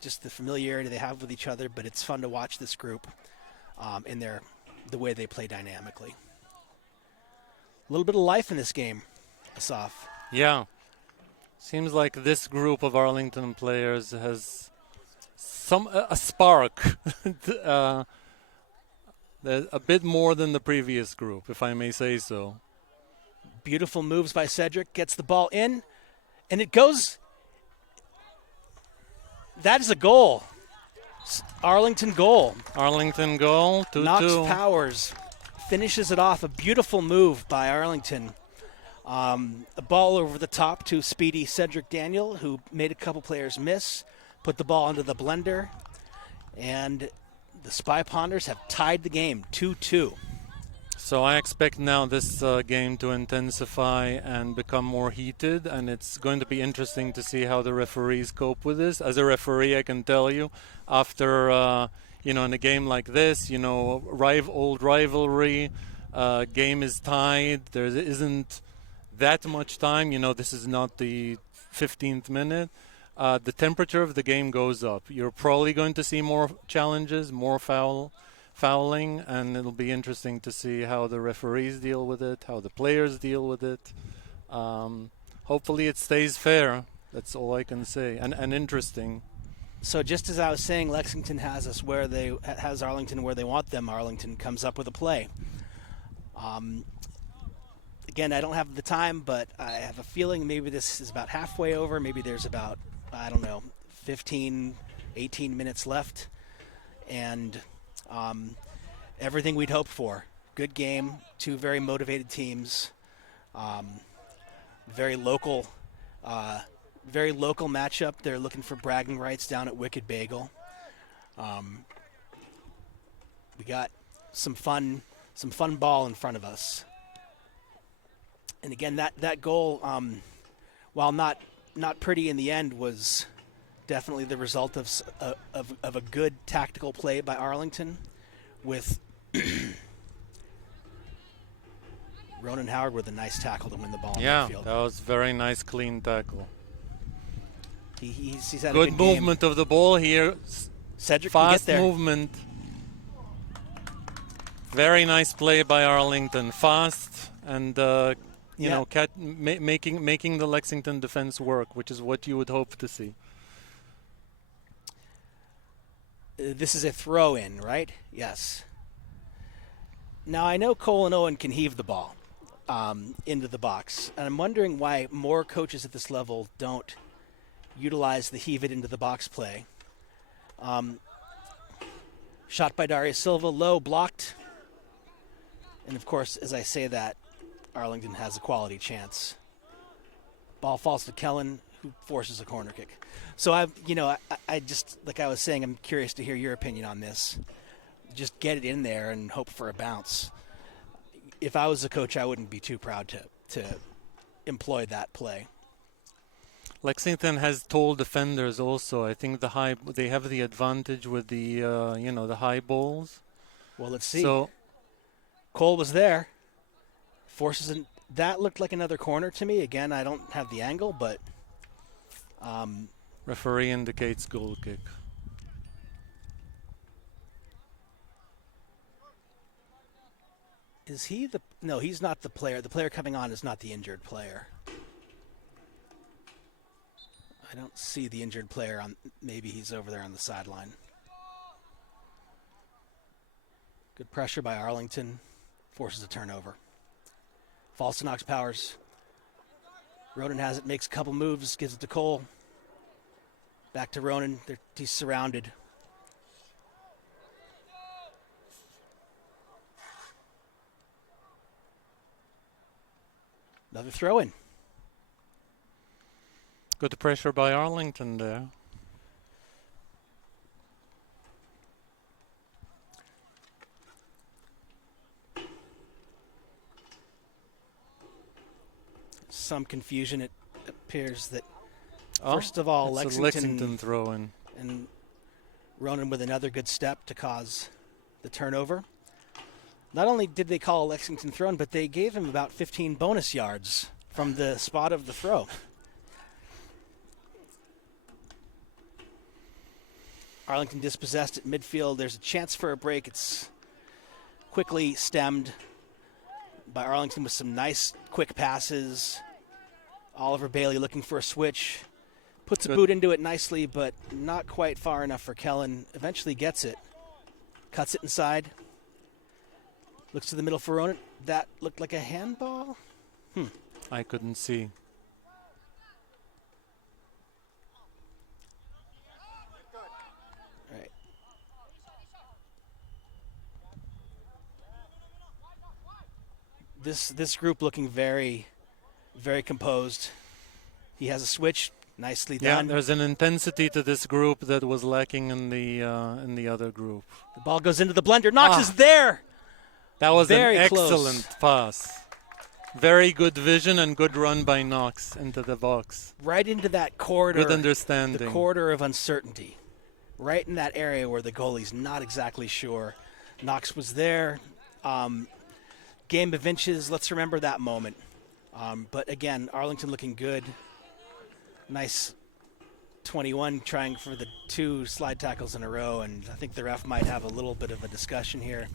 just the familiarity they have with each other, but it's fun to watch this group in the way they play dynamically. A little bit of life in this game, Asaf. Yeah. Seems like this group of Arlington players has a spark. A bit more than the previous group, if I may say so. Beautiful moves by Cedric. Gets the ball in, and it goes. That is a goal. Arlington goal. Arlington goal, 2-2. Knox Powers finishes it off. A beautiful move by Arlington. A ball over the top to speedy Cedric Daniel, who made a couple players miss, put the ball into the blender, and the Spy Ponders have tied the game 2-2. So I expect now this game to intensify and become more heated, and it's going to be interesting to see how the referees cope with this. As a referee, I can tell you, after in a game like this, old rivalry, game is tied. There isn't that much time. This is not the 15th minute. The temperature of the game goes up. You're probably going to see more challenges, more fouling, and it'll be interesting to see how the referees deal with it, how the players deal with it. Hopefully it stays fair. That's all I can say, and interesting. So just as I was saying, Lexington has Arlington where they want them. Arlington comes up with a play. Again, I don't have the time, but I have a feeling maybe this is about halfway over. Maybe there's about, 15, 18 minutes left. And everything we'd hoped for. Good game, two very motivated teams. Very local matchup. They're looking for bragging rights down at Wicked Bagel. We got some fun ball in front of us. And again, that goal, while not pretty in the end, was definitely the result of a good tactical play by Arlington, with Ronan Howard with a nice tackle to win the ball. Yeah, in the field. That was very nice, clean tackle. He's had good a good movement game. of the ball here. Cedric Fast can get there. movement. Very nice play by Arlington. Fast and making the Lexington defense work, which is what you would hope to see. This is a throw-in, right? Yes. Now, I know Cole and Owen can heave the ball into the box, and I'm wondering why more coaches at this level don't utilize the heave it into the box play. Shot by Darius Silva, low, blocked. And, of course, as I say that, Arlington has a quality chance. Ball falls to Kellen, who forces a corner kick. So I just, like I was saying, I'm curious to hear your opinion on this. Just get it in there and hope for a bounce. If I was a coach, I wouldn't be too proud to employ that play. Lexington has tall defenders also. I think they have the advantage with the the high balls. Well, let's see. So Cole was there. That looked like another corner to me. Again, I don't have the angle, but referee indicates goal kick. is he the? No, he's not the player. The player coming on is not the injured player. I don't see the injured player on. Maybe he's over there on the sideline. Good pressure by Arlington. Forces a turnover. Falls to Knox Powers. Ronan has it, makes a couple moves, gives it to Cole. Back to Ronan. He's surrounded. Another throw in. Good pressure by Arlington there. Some confusion. It appears that first of all, it's a Lexington throw in. And Ronan with another good step to cause the turnover. Not only did they call a Lexington throw in, but they gave him about 15 bonus yards from the spot of the throw. Arlington dispossessed at midfield. There's a chance for a break. It's quickly stemmed by Arlington with some nice quick passes. Oliver Bailey looking for a switch. Puts a boot into it nicely, but not quite far enough for Kellen. Eventually gets it. Cuts it inside. Looks to the middle for Ronan. That looked like a handball? I couldn't see. All right. This group looking very, very composed. He has a switch. Nicely done. Yeah, there's an intensity to this group that was lacking in the other group. The ball goes into the blender. Knox is there. That was Very an close. excellent pass. Very good vision and good run by Knox into the box. Right into that corridor. Good understanding. The corridor of uncertainty. Right in that area where the goalie's not exactly sure. Knox was there. Game of inches. Let's remember that moment. But again, Arlington looking good. Nice 21 trying for the 2 slide tackles in a row, and I think the ref might have a little bit of a discussion here.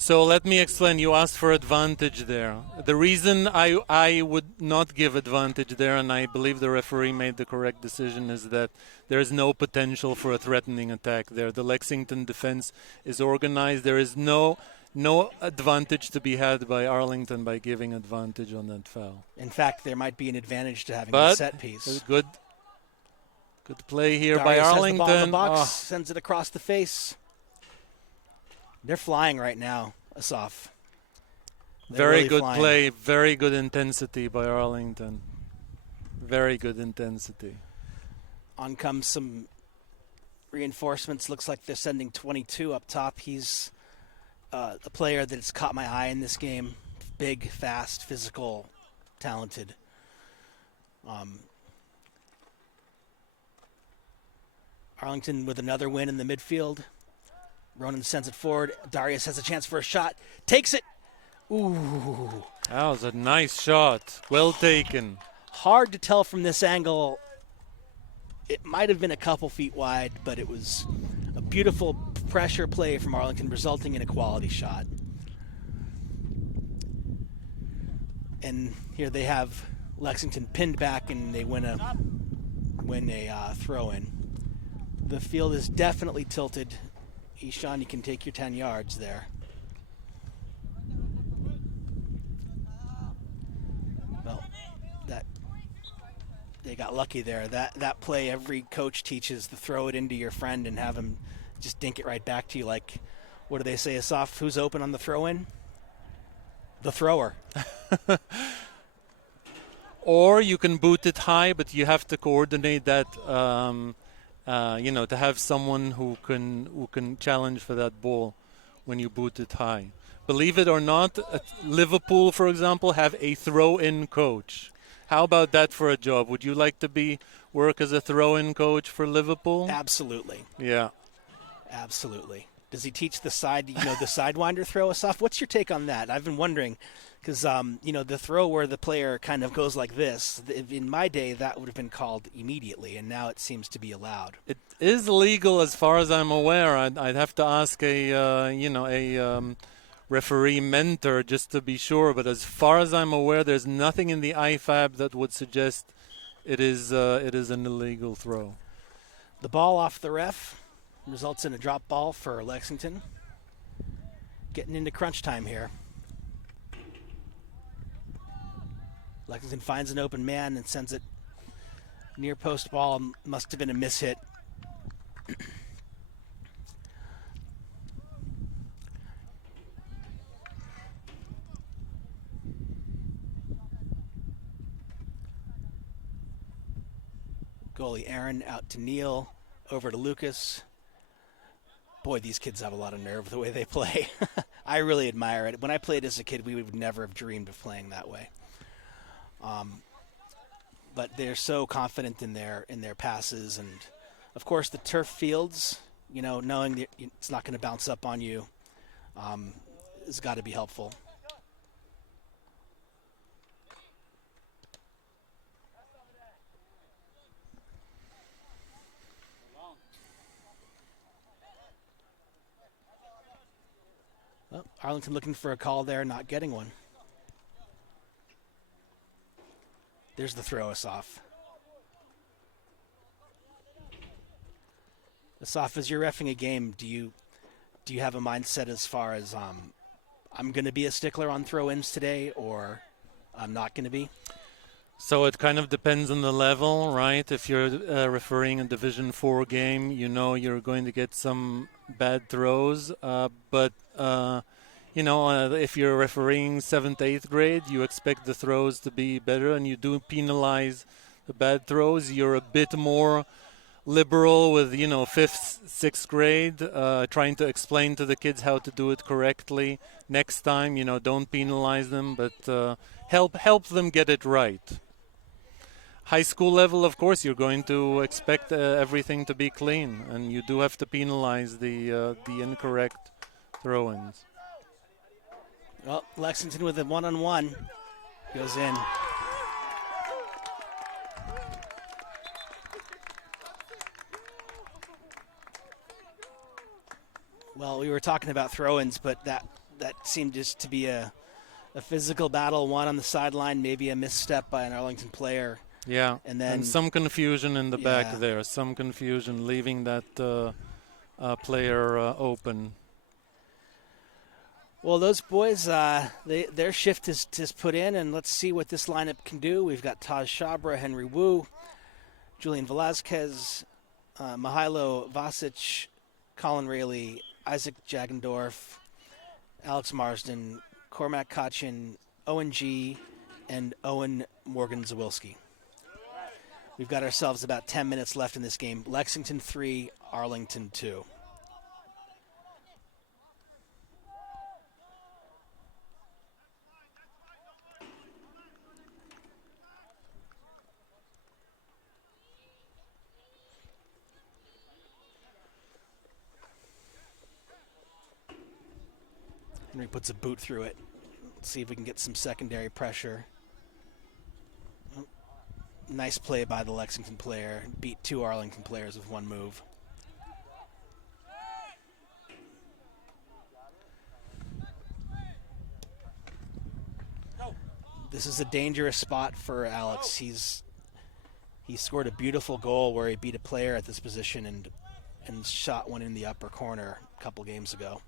So let me explain. You asked for advantage there. The reason I would not give advantage there, and I believe the referee made the correct decision, is that there is no potential for a threatening attack there. The Lexington defense is organized. There is no advantage to be had by Arlington by giving advantage on that foul. In fact, there might be an advantage to having a set piece. Good play here Darius by has Arlington. the ball in the box, sends it across the face. They're flying right now, Asaf. Very really good flying. play, very good intensity by Arlington. Very good intensity. On comes some reinforcements. Looks like they're sending 22 up top. He's a player that's caught my eye in this game. Big, fast, physical, talented. Arlington with another win in the midfield. Ronan sends it forward. Darius has a chance for a shot. Takes it. Ooh. That was a nice shot. Well taken. Hard to tell from this angle. It might have been a couple feet wide, but it was a beautiful pressure play from Arlington, resulting in a quality shot. And here they have Lexington pinned back, and they win a throw-in. The field is definitely tilted. Ishan, you can take your 10 yards there. Well, they got lucky there. That play every coach teaches, to throw it into your friend and have him just dink it right back to you. Like, what do they say, Asaf? Who's open on the throw-in? The thrower. Or you can boot it high, but you have to coordinate that. To have someone who can challenge for that ball when you boot it high. Believe it or not, at Liverpool, for example, have a throw-in coach. How about that for a job? Would you like to work as a throw-in coach for Liverpool? Absolutely. Yeah. Absolutely. Does he teach the sidewinder throw us off? What's your take on that? I've been wondering, because the throw where the player kind of goes like this. In my day, that would have been called immediately, and now it seems to be allowed. It is legal as far as I'm aware. I'd have to ask a referee mentor just to be sure. But as far as I'm aware, there's nothing in the IFAB that would suggest it is an illegal throw. The ball off the ref results in a drop ball for Lexington. Getting into crunch time here. Lexington finds an open man and sends it near post ball. Must have been a mishit. Goalie Aaron out to Neil, over to Lucas. Boy, these kids have a lot of nerve the way they play. I really admire it. When I played as a kid, we would never have dreamed of playing that way. But they're so confident in their passes, and of course the turf fields, knowing that it's not going to bounce up on you, has got to be helpful. Well, Arlington looking for a call there, not getting one. There's the throw, Asaf. Asaf, as you're reffing a game, do you have a mindset as far as I'm going to be a stickler on throw-ins today, or I'm not going to be? So it kind of depends on the level, right? If you're refereeing a Division 4 game, you're going to get some bad throws. But if you're refereeing 7th, 8th grade, you expect the throws to be better, and you do penalize the bad throws. You're a bit more liberal with, you know, 5th, 6th grade, trying to explain to the kids how to do it correctly. Next time, you know, don't penalize them, but help them get it right. High school level, of course, you're going to expect everything to be clean, and you do have to penalize the incorrect throw-ins. Well, Lexington with a one-on-one goes in. Well, we were talking about throw-ins, but that seemed just to be a physical battle, one on the sideline, maybe a misstep by an Arlington player. Yeah, and some confusion in the back there, some confusion, leaving that player open. Well, those boys, their shift is put in, and let's see what this lineup can do. We've got Taj Shabra, Henry Wu, Julian Velazquez, Mihailo Vasic, Colin Rayleigh, Isaac Jagendorf, Alex Marsden, Cormac Kachin, Owen G., and Owen Morgan-Zawilski. We've got ourselves about 10 minutes left in this game. Lexington 3, Arlington 2. Henry puts a boot through it. Let's see if we can get some secondary pressure. Nice play by the Lexington player. Beat 2 Arlington players with one move. This is a dangerous spot for Alex. He scored a beautiful goal where he beat a player at this position and shot one in the upper corner a couple games ago.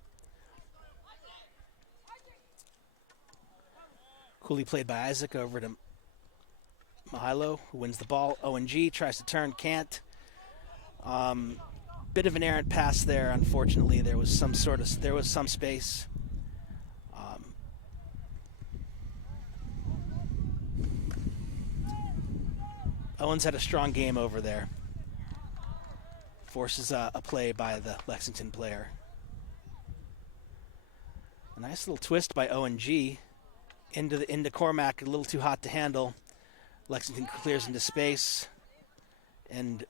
Coolly played by Isaac over to Mihailo, who wins the ball. Owen G. tries to turn, can't. Bit of an errant pass there. Unfortunately, there was some space. Owens had a strong game over there. Forces a play by the Lexington player. A nice little twist by Owen G. into Cormac, a little too hot to handle. Lexington clears into space, and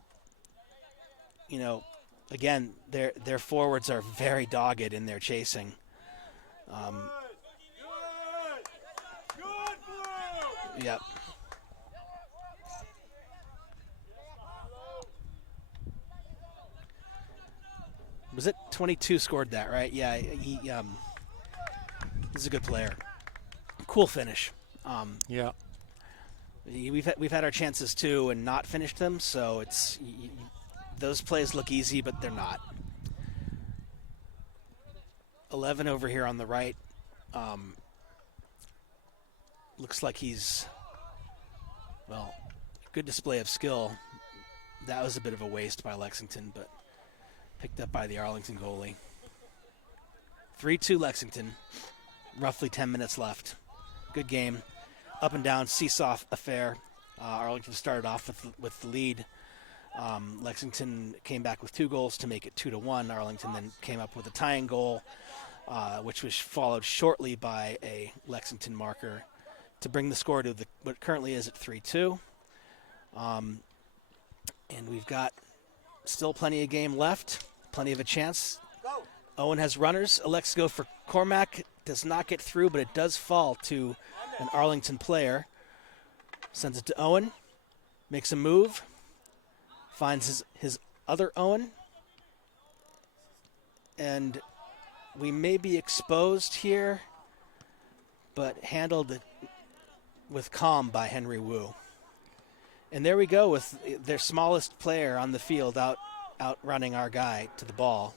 again, their forwards are very dogged in their chasing. Yep. Was it 22 scored that, right? Yeah, he's a good player. Cool finish. Yeah. We've had our chances too and not finished them, so those plays look easy, but they're not. 11 over here on the right. Looks like he's, good display of skill. That was a bit of a waste by Lexington, but picked up by the Arlington goalie. 3-2 Lexington. Roughly 10 minutes left. Good game. Up and down, seesaw affair. Arlington started off with the lead. Lexington came back with 2 goals to make it 2-1. Arlington then came up with a tying goal, which was followed shortly by a Lexington marker to bring the score to what currently is at 3-2. And we've got still plenty of game left, plenty of a chance. Owen has runners. Elects to go for Cormac. Does not get through, but it does fall to an Arlington player. Sends it to Owen. Makes a move. Finds his other Owen. And we may be exposed here, but handled with calm by Henry Wu. And there we go with their smallest player on the field outrunning our guy to the ball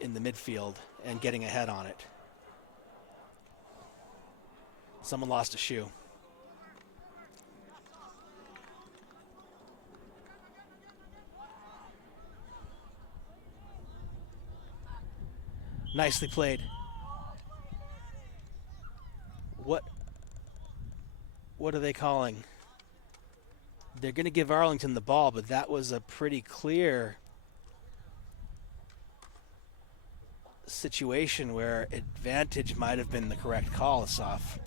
in the midfield and getting ahead on it. Someone lost a shoe. Nicely played. What are they calling? they're going to give Arlington the ball, but that was a pretty clear situation where advantage might have been the correct call, Asaf.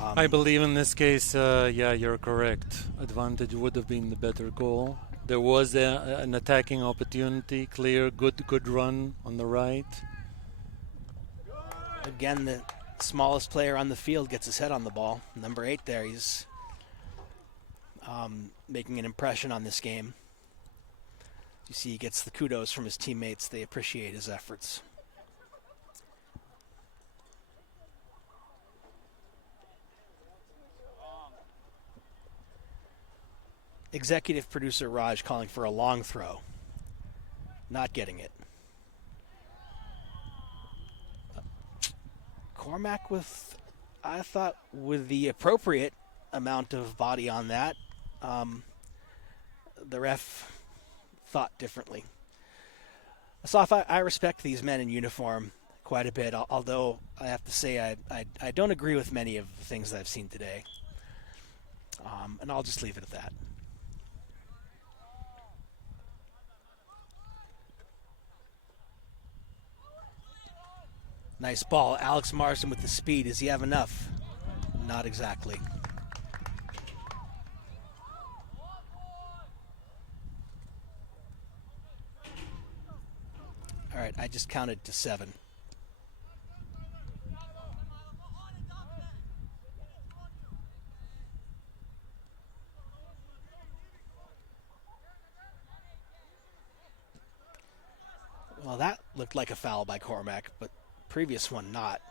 I believe in this case, yeah, you're correct. Advantage would have been the better goal. There was an attacking opportunity, clear, good run on the right. Again, the smallest player on the field gets his head on the ball. Number 8 there, he's making an impression on this game. You see he gets the kudos from his teammates. They appreciate his efforts. Executive producer Raj calling for a long throw. Not getting it. Cormac with, I thought, with the appropriate amount of body on that. The ref thought differently. Asaf, I respect these men in uniform quite a bit, although I have to say I don't agree with many of the things that I've seen today. And I'll just leave it at that. Nice ball. Alex Marsden with the speed. Does he have enough? Not exactly. All right, I just counted to 7. Well, that looked like a foul by Cormac, but previous one not.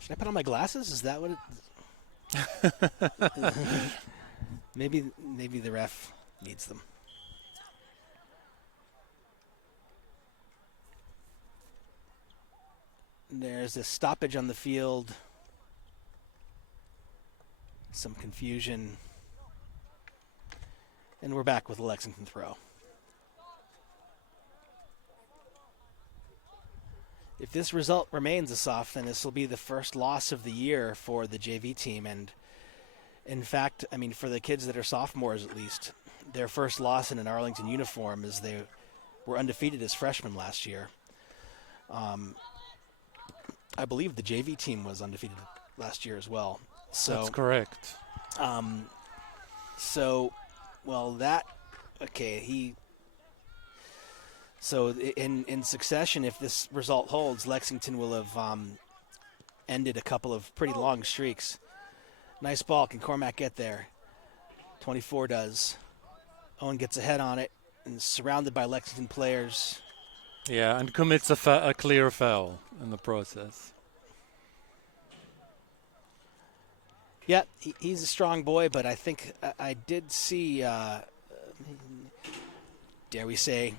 Should I put on my glasses? Is that what it... maybe the ref needs them. There's a stoppage on the field. Some confusion. And we're back with a Lexington throw. If this result remains, Asaf, then this will be the first loss of the year for the JV team. And in fact, I mean, for the kids that are sophomores at least, their first loss in an Arlington uniform is they were undefeated as freshmen last year. I believe the JV team was undefeated last year as well. So that's correct. So in succession, if this result holds, Lexington will have ended a couple of pretty long streaks. Nice ball. Can Cormac get there? 24 does. Owen gets ahead on it and is surrounded by Lexington players. Yeah, and commits a clear foul in the process. Yeah, he's a strong boy, but I think I did see, dare we say,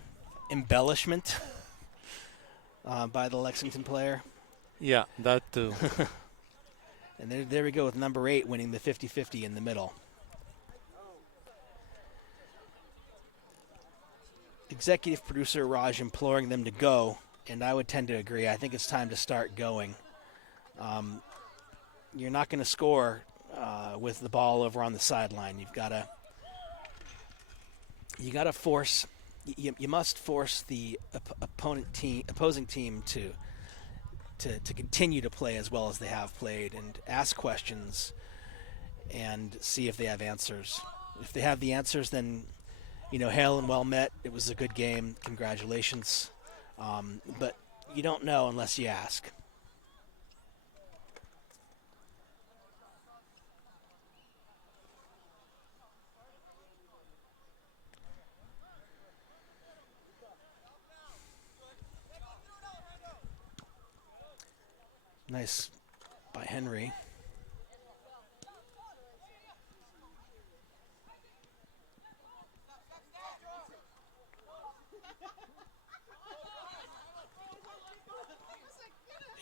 embellishment by the Lexington player. Yeah, that too. And there we go with number 8 winning the 50-50 in the middle. Executive producer Raj imploring them to go, and I would tend to agree. I think it's time to start going. You're not going to score with the ball over on the sideline. You got to force. You must force the opposing team to continue to play as well as they have played, and ask questions and see if they have answers. If they have the answers, then hail and well met. It was a good game. Congratulations. But you don't know unless you ask. Nice by Henry.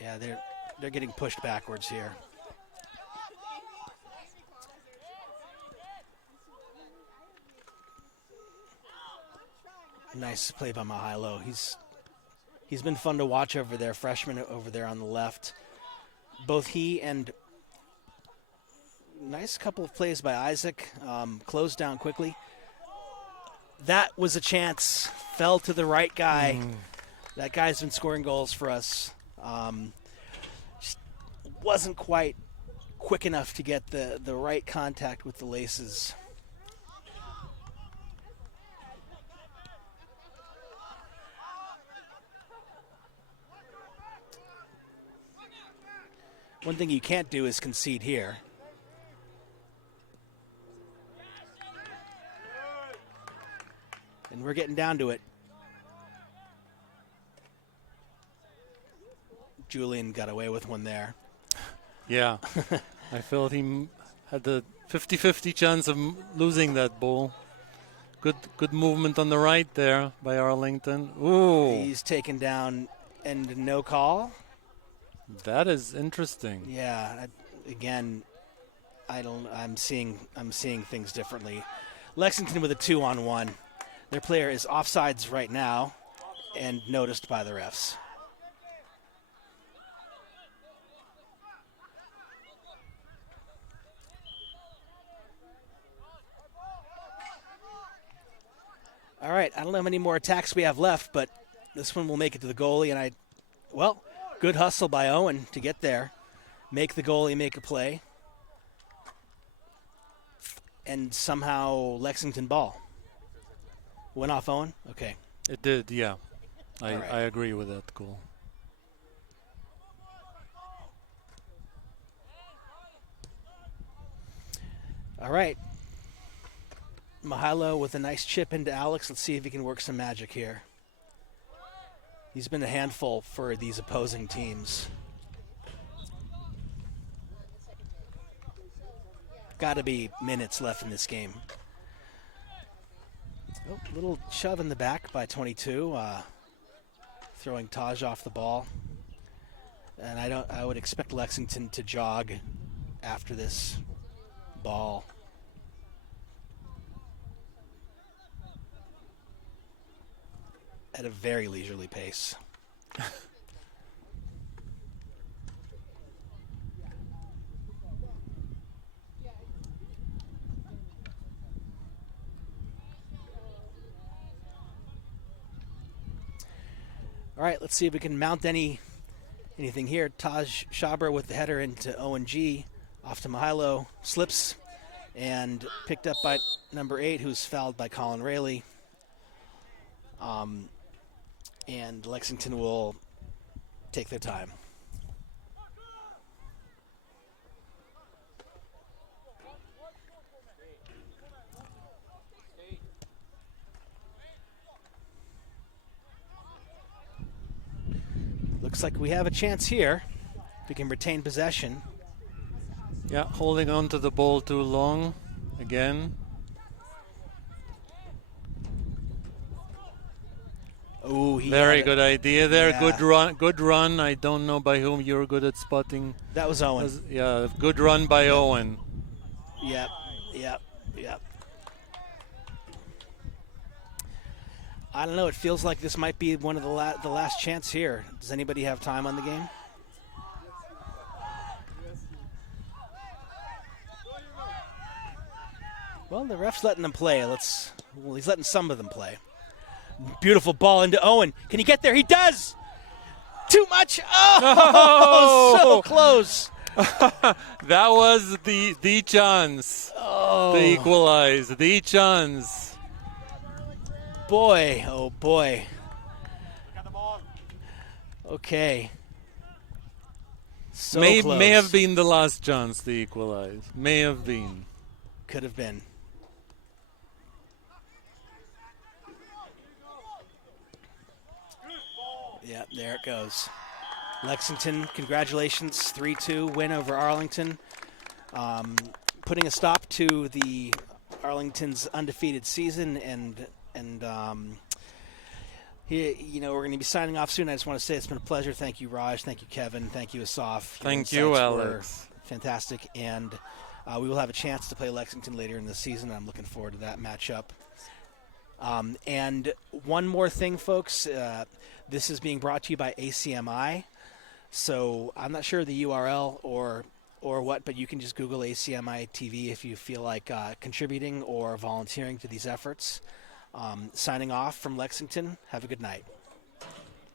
Yeah, they're getting pushed backwards here. Nice play by Mihailo. He's been fun to watch over there, freshman over there on the left. Both he and nice couple of plays by Isaac. Closed down quickly. That was a chance. Fell to the right guy. That guy's been scoring goals for us. Just wasn't quite quick enough to get the right contact with the laces. One thing you can't do is concede here. And we're getting down to it. Julian got away with one there. Yeah. I felt he had the 50-50 chance of losing that ball. Good movement on the right there by Arlington. Ooh. He's taken down and no call. That is interesting. Yeah, again, I'm seeing things differently. Lexington with a 2-on-1. Their player is offsides right now and noticed by the refs. All right, I don't know how many more attacks we have left, but this one will make it to the goalie, and good hustle by Owen to get there. Make the goalie make a play. And somehow Lexington ball. Went off Owen? Okay. It did, yeah. I right. agree with that goal. All right. Mihailo with a nice chip into Alex. Let's see if he can work some magic here. He's been a handful for these opposing teams. Got to be minutes left in this game. Oh, little shove in the back by 22, throwing Taj off the ball. And I would expect Lexington to jog after this ball. At a very leisurely pace. All right, let's see if we can mount anything here. Taj Shabra with the header into ONG, off to Mihailo, slips, and picked up by number 8, who's fouled by Colin Rayleigh. And Lexington will take their time. Looks like we have a chance here. If we can retain possession. Yeah, holding on to the ball too long again. Oh, very good idea there. Yeah. Good run. I don't know by whom you're good at spotting. That was Owen. Yeah, good run by Owen. Yep. I don't know. It feels like this might be one of the last chance here. Does anybody have time on the game? Well, the ref's letting them play. He's letting some of them play. Beautiful ball into Owen. Can he get there? He does! Too much! Oh! So close! That was the chance. Oh. The equalize. The chance. Boy, oh boy. Okay. So close. May have been the last chance to equalize. May have been. Could have been. Yeah, there it goes. Lexington, congratulations, 3-2 win over Arlington. Putting a stop to the Arlington's undefeated season, and here, we're going to be signing off soon. I just want to say it's been a pleasure. Thank you, Raj. Thank you, Kevin. Thank you, Asaf. Thank you, Alex. Fantastic, and we will have a chance to play Lexington later in the season. I'm looking forward to that matchup. And one more thing, folks. This is being brought to you by ACMi. So I'm not sure the URL or or what, but you can just Google ACMi TV if you feel like contributing or volunteering to these efforts. Signing off from Lexington. Have a good night.